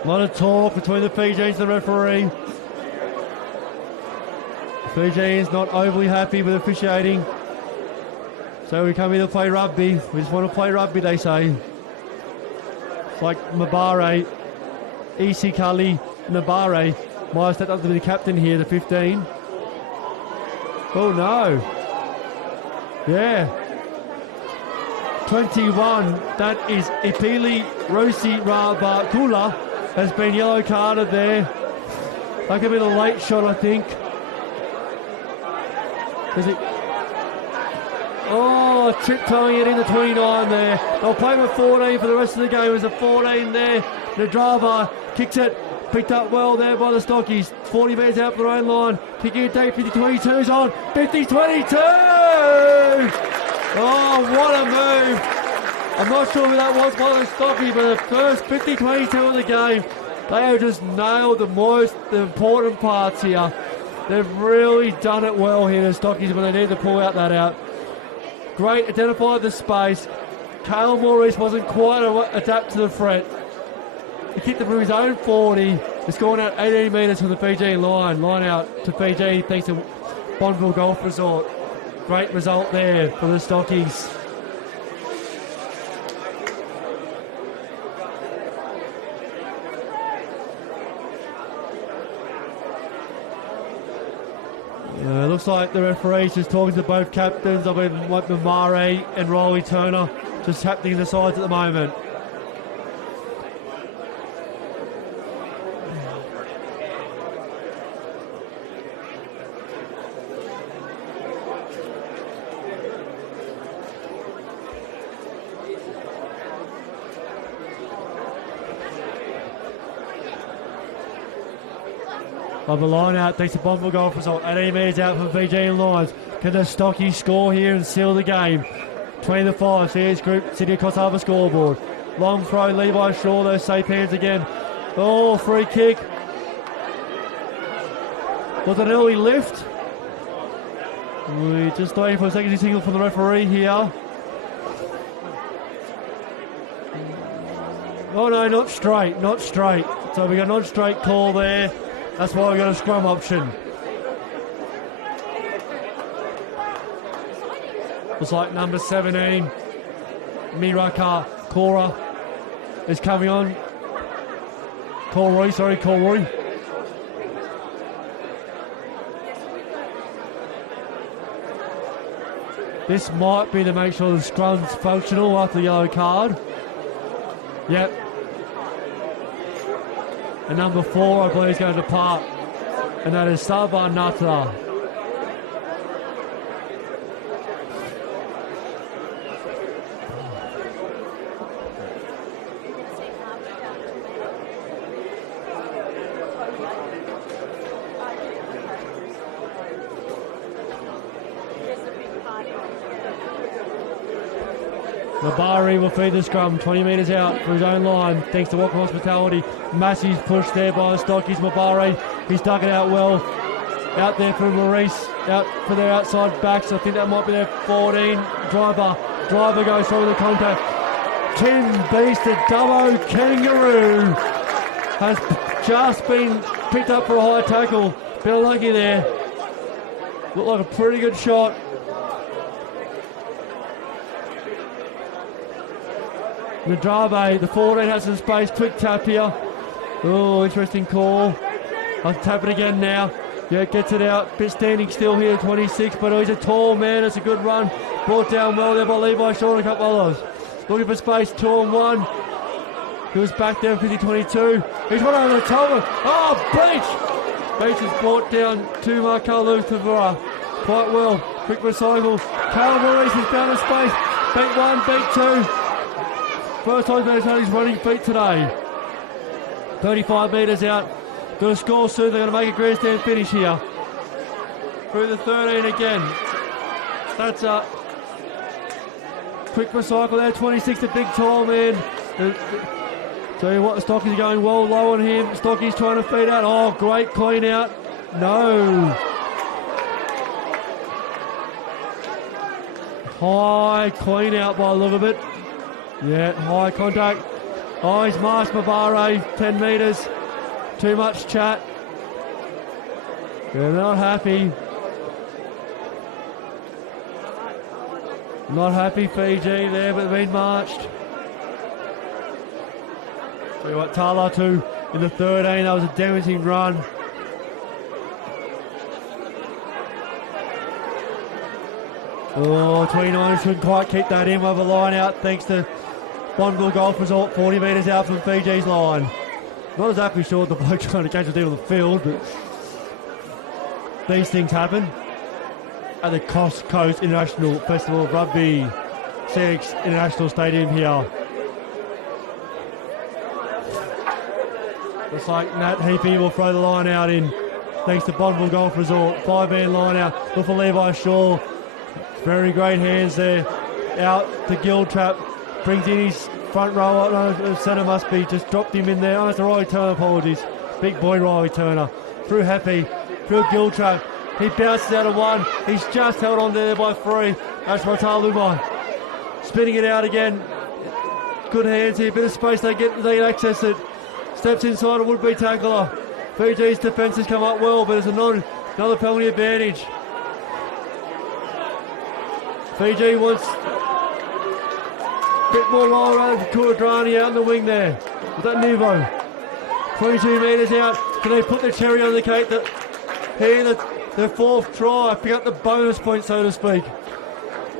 A lot of talk between the Fijians and the referee. Fijians not overly happy with officiating. So we come here to play rugby. We just want to play rugby, they say. It's like Mabare, Isikali Mabare might have stepped up to be the captain here, the 15. Oh no. Yeah. 21. That is Ipili Rosi Rabakula has been yellow carded there. That could be the late shot, I think. Is it? Oh, tiptoeing it in the 29 there. They'll play with 14 for the rest of the game. There's a 14 there. Nadrava kicks it. Picked up well there by the Stockies. 40 metres out for their own line. Kicking it deep. 50-22's on. 50-22! Oh, what a move. I'm not sure who that was by the Stockies, but the first 50-22 of the game, they have just nailed the important parts here. They've really done it well here, the Stockies, when they need to pull that out. Great, identified the space. Cale Maurice wasn't quite adapt to the threat. He kicked it from his own 40. It's going out 18 metres from the Fiji line. Line out to Fiji thanks to Bonneville Golf Resort. Great result there for the Stockies. Looks like the referees just talking to both captains. I mean, like Mare and Riley Turner just happening in the sides at the moment. On the line out, takes a Bonneville golf result. 18 metres out from Fijian lines. Can the Stockies score here and seal the game? 20-5, Sears Group, City across half a scoreboard. Long throw, Levi Shaw, those safe hands again. Oh, free kick. Was it an early lift? We're just waiting for a secondary signal from the referee here. Oh no, not straight. So we got a non-straight call there. That's why we got a scrum option. Looks like number 17, Miraka Kora, is coming on. Corroy. This might be to make sure the scrum's functional after the yellow card. Yep. And number 4, I believe, is going to depart. And that is Sabah Nata. Mabari will feed the scrum 20 metres out for his own line thanks to Walker Hospitality. Massive push there by the Stockies. Mabari, he's dug it out well. Out there for Maurice, out for their outside backs. I think that might be their 14. Driver goes through the contact. Tim Beast, the Dubbo Kangaroo, has just been picked up for a high tackle. Bit unlucky there. Looked like a pretty good shot. Nadrabe, the 14 has some space, quick tap here. Oh, interesting call. I'll tap it again now. Yeah, gets it out, bit standing still here, 26, but he's a tall man, it's a good run. Brought down well there by Levi Shaw, a couple of others. Looking for space, 2 on 1. He was back there, 50-22. He's one over the top. Oh, Beach is brought down to Markel Lutavura. Quite well, quick recycle. Cal Maurice has found a space. Beat 1, beat 2. First time he's had his running feet today. 35 metres out. Going to score soon. They're going to make a grandstand finish here. Through the 13 again. That's a quick recycle there. 26, the big tall man. Tell you what, the Stockies are going well low on him. Stockies trying to feed out. Oh, great clean out. No. High clean out by the look of it. Yeah, high contact. Oh, he's marched Mabare, 10 metres. Too much chat. They're not happy. Not happy Fiji there, but they've been marched. Tell you what, Talatu in the 13, that was a damaging run. Oh, 29 couldn't quite keep that in with a line out thanks to Bonneville Golf Resort, 40 metres out from Fiji's line. Not exactly sure what the bloke trying to catch a deal on the field, but these things happen at the Coast International Festival of Rugby, CX International Stadium here. Looks like Nat Heapy will throw the line out in, thanks to Bonneville Golf Resort. 5-man line out, look for Levi Shaw. Very great hands there. Out to Giltrap, brings in his front row. No, centre must be, just dropped him in there. Oh, it's a Riley Turner, apologies. Big boy Riley Turner. Through Happy, through Giltrap. He bounces out of 1. He's just held on there by 3. That's Ratalumai. Spinning it out again. Good hands here, bit of space, they can access it. Steps inside a would-be tackler. Fiji's defence has come up well, but there's another penalty advantage. Fiji wants a bit more roll around for Kuadrani out in the wing there. Was that Nuvo? 22 metres out. Can they put the cherry on the cake? Here, the 4th try. Pick up the bonus point, so to speak.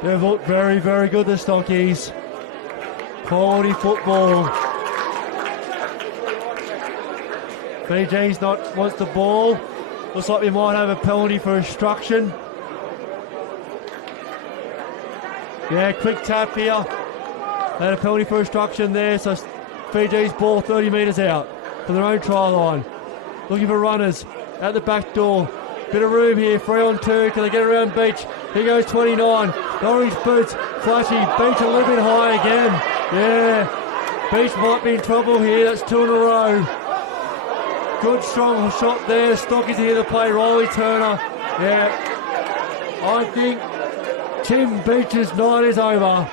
They've looked very, very good, the Stockies. Quality football. Fiji's wants the ball. Looks like we might have a penalty for obstruction. Yeah, quick tap here. They had a penalty for obstruction there, so Fiji's ball 30 metres out from their own try line. Looking for runners at the back door. Bit of room here, 3 on 2. Can they get around Beach? Here goes 29. The orange boots, flashy. Beach a little bit high again. Yeah, Beach might be in trouble here. That's 2 in a row. Good strong shot there. Stockies here to play. Riley Turner. Yeah, I think Tim Beach's night is over.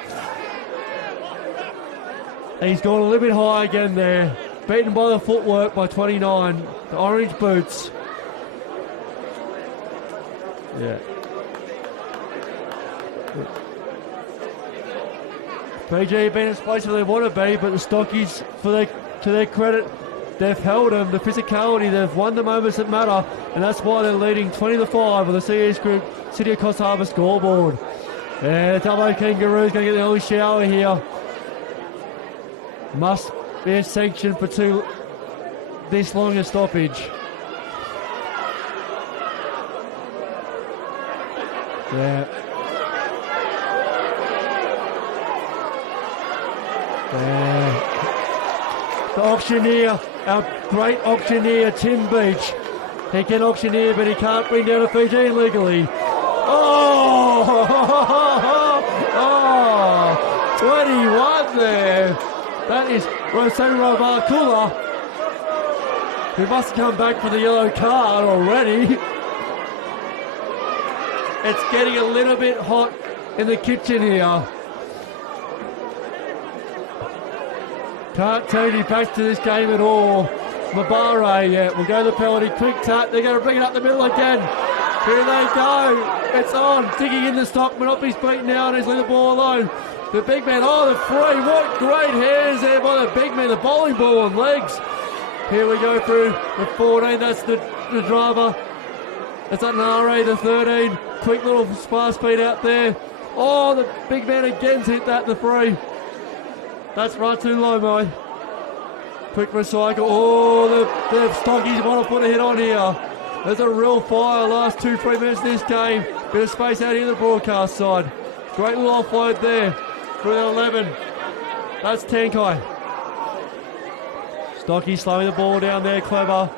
He's gone a little bit high again there. Beaten by the footwork by 29. The orange boots. Yeah. Fiji have been in place where they want to be, but the Stockies, to their credit, they've held them. The physicality, they've won the moments that matter, and that's why they're leading 20-5 on the CS Group City of Coast Harbour scoreboard. Yeah, Dubbo Kangaroos going to get the early shower here. Must be a sanction for this long a stoppage. Yeah. The auctioneer, our great auctioneer, Tim Beach. He can auctioneer, but he can't bring down a Fijian legally. Oh! 21 there. That is Rosario Markula, who must come back for the yellow card already. It's getting a little bit hot in the kitchen here. Can't take you back to this game at all. Mabare, yeah, will go to the penalty. Quick tap, they're going to bring it up the middle again. Here they go. It's on. Digging in the Stockman. He's beaten now and he's leaving the ball alone. The big man, the free. What great hands there by the big man. The bowling ball on legs. Here we go through the 14. That's the driver. That's Nare, the 13. Quick little fast speed out there. Oh, the big man again's hit that, the free. That's right too low, mate. Quick recycle. Oh, the Stockies want to put a hit on here. There's a real fire last 2-3 minutes of this game. Bit of space out here on the broadcast side. Great little offload there. Through the 11. That's Tankai. Stockies slowing the ball down there, clever.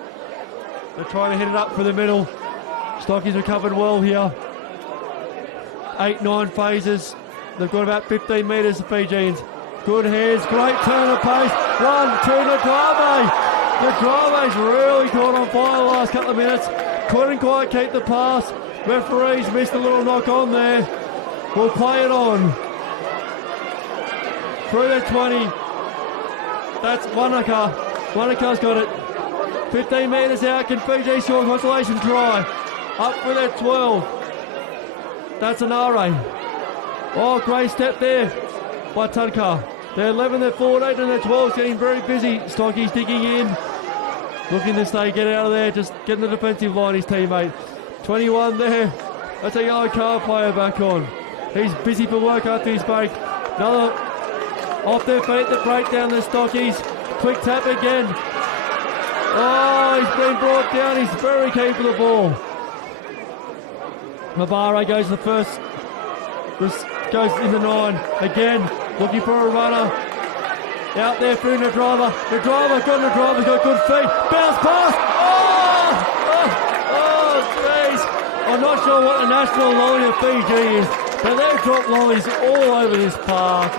They're trying to hit it up for the middle. Stockies recovered well here. 8-9 phases. They've got about 15 metres, the Fijians. Good hands, great turn of pace. 1, 2, Nadrave. Nadrave's really caught on fire the last couple of minutes. Couldn't quite keep the pass. Referees missed a little knock on there. We'll play it on. Through the 20. That's Wanaka. Wanaka's got it. 15 metres out. Can Fiji score consolation try? Up for their 12. That's an Nare. Oh, great step there by Tunka. They're 11, they're 14, and they're 12. Getting very busy. Stockies digging in. Looking to stay, get out of there. Just getting the defensive line, his teammate. 21 there. That's a yellow card player back on. He's busy for work after his break. Another off their feet, the breakdown, the Stockies. Quick tap again. Oh, he's been brought down. He's very keen for the ball. Mabare goes the first. Goes in the 9 again. Looking for a runner. Out there through Nadrava. Nadrava's got good feet. Bounce pass. Oh, jeez. I'm not sure what the national lolly of Fiji is, but they've dropped lollies all over this park.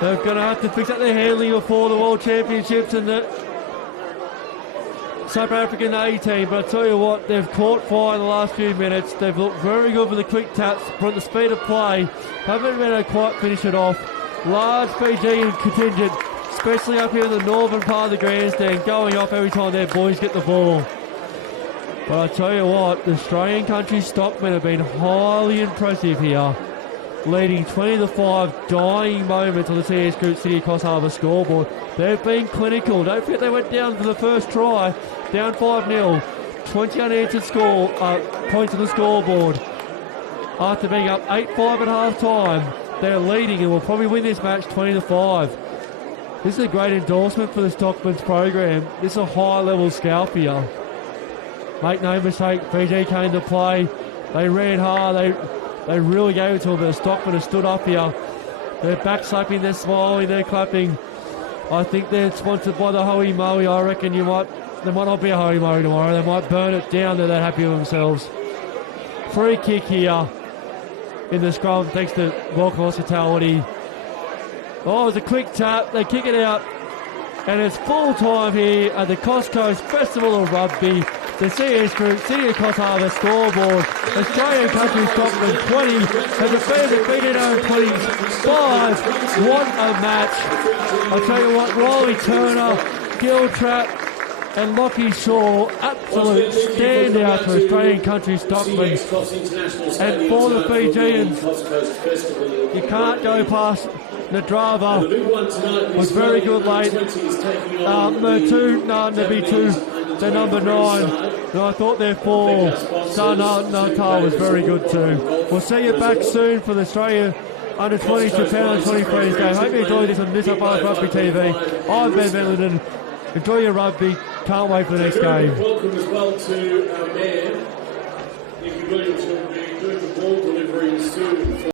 They're going to have to fix up their handling before the World Championships and the South African A team, but I tell you what, they've caught fire in the last few minutes. They've looked very good for the quick taps, brought the speed of play. Haven't been able to quite finish it off. Large Fijian contingent, especially up here in the northern part of the grandstand, going off every time their boys get the ball. But I tell you what, the Australian country stockmen have been highly impressive here, leading 20-5, dying moments on the CS Group City Cross Harbour scoreboard. They've been clinical. Don't forget they went down for the first try, down 5-0, 20 unanswered points on the scoreboard. After being up 8-5 at half time, they're leading and will probably win this match 20-5. This is a great endorsement for the Stockman's program. This is a high-level scalp here. Make no mistake, Fiji came to play. They ran hard. They really gave it to them, but the Stockmen have stood up here. They're back slapping, they're smiling, they're clapping. I think they're sponsored by the Hoey Moe. I reckon there might not be a Hoey Moe tomorrow. They might burn it down. They're that happy with themselves. Free kick here in the scrum thanks to welcome hospitality. Oh, it was a quick tap. They kick it out. And it's full time here at the Coast Coast Festival of Rugby. The CS Group City of Cross Harbour scoreboard. Australian country Stockman 20 has defeated Fijian 25. What a match. I tell you what, Riley Turner, Giltrap and Lockie Shaw, absolute standout for Australian country Stockman. And for the Fijians, you can't go past Nadrava. Was very good late. Nabi 2, the number 9. And I thought their for Star Natal was very good too. We'll see you back soon for the Australia Under 20 Japan Under 23s game. Hope you enjoyed this on New South Wales Rugby TV. I'm Ben Middleton. Enjoy your rugby. Can't wait for the next game. Welcome as well to our man, Nicky Williams, who will be doing the ball delivery soon.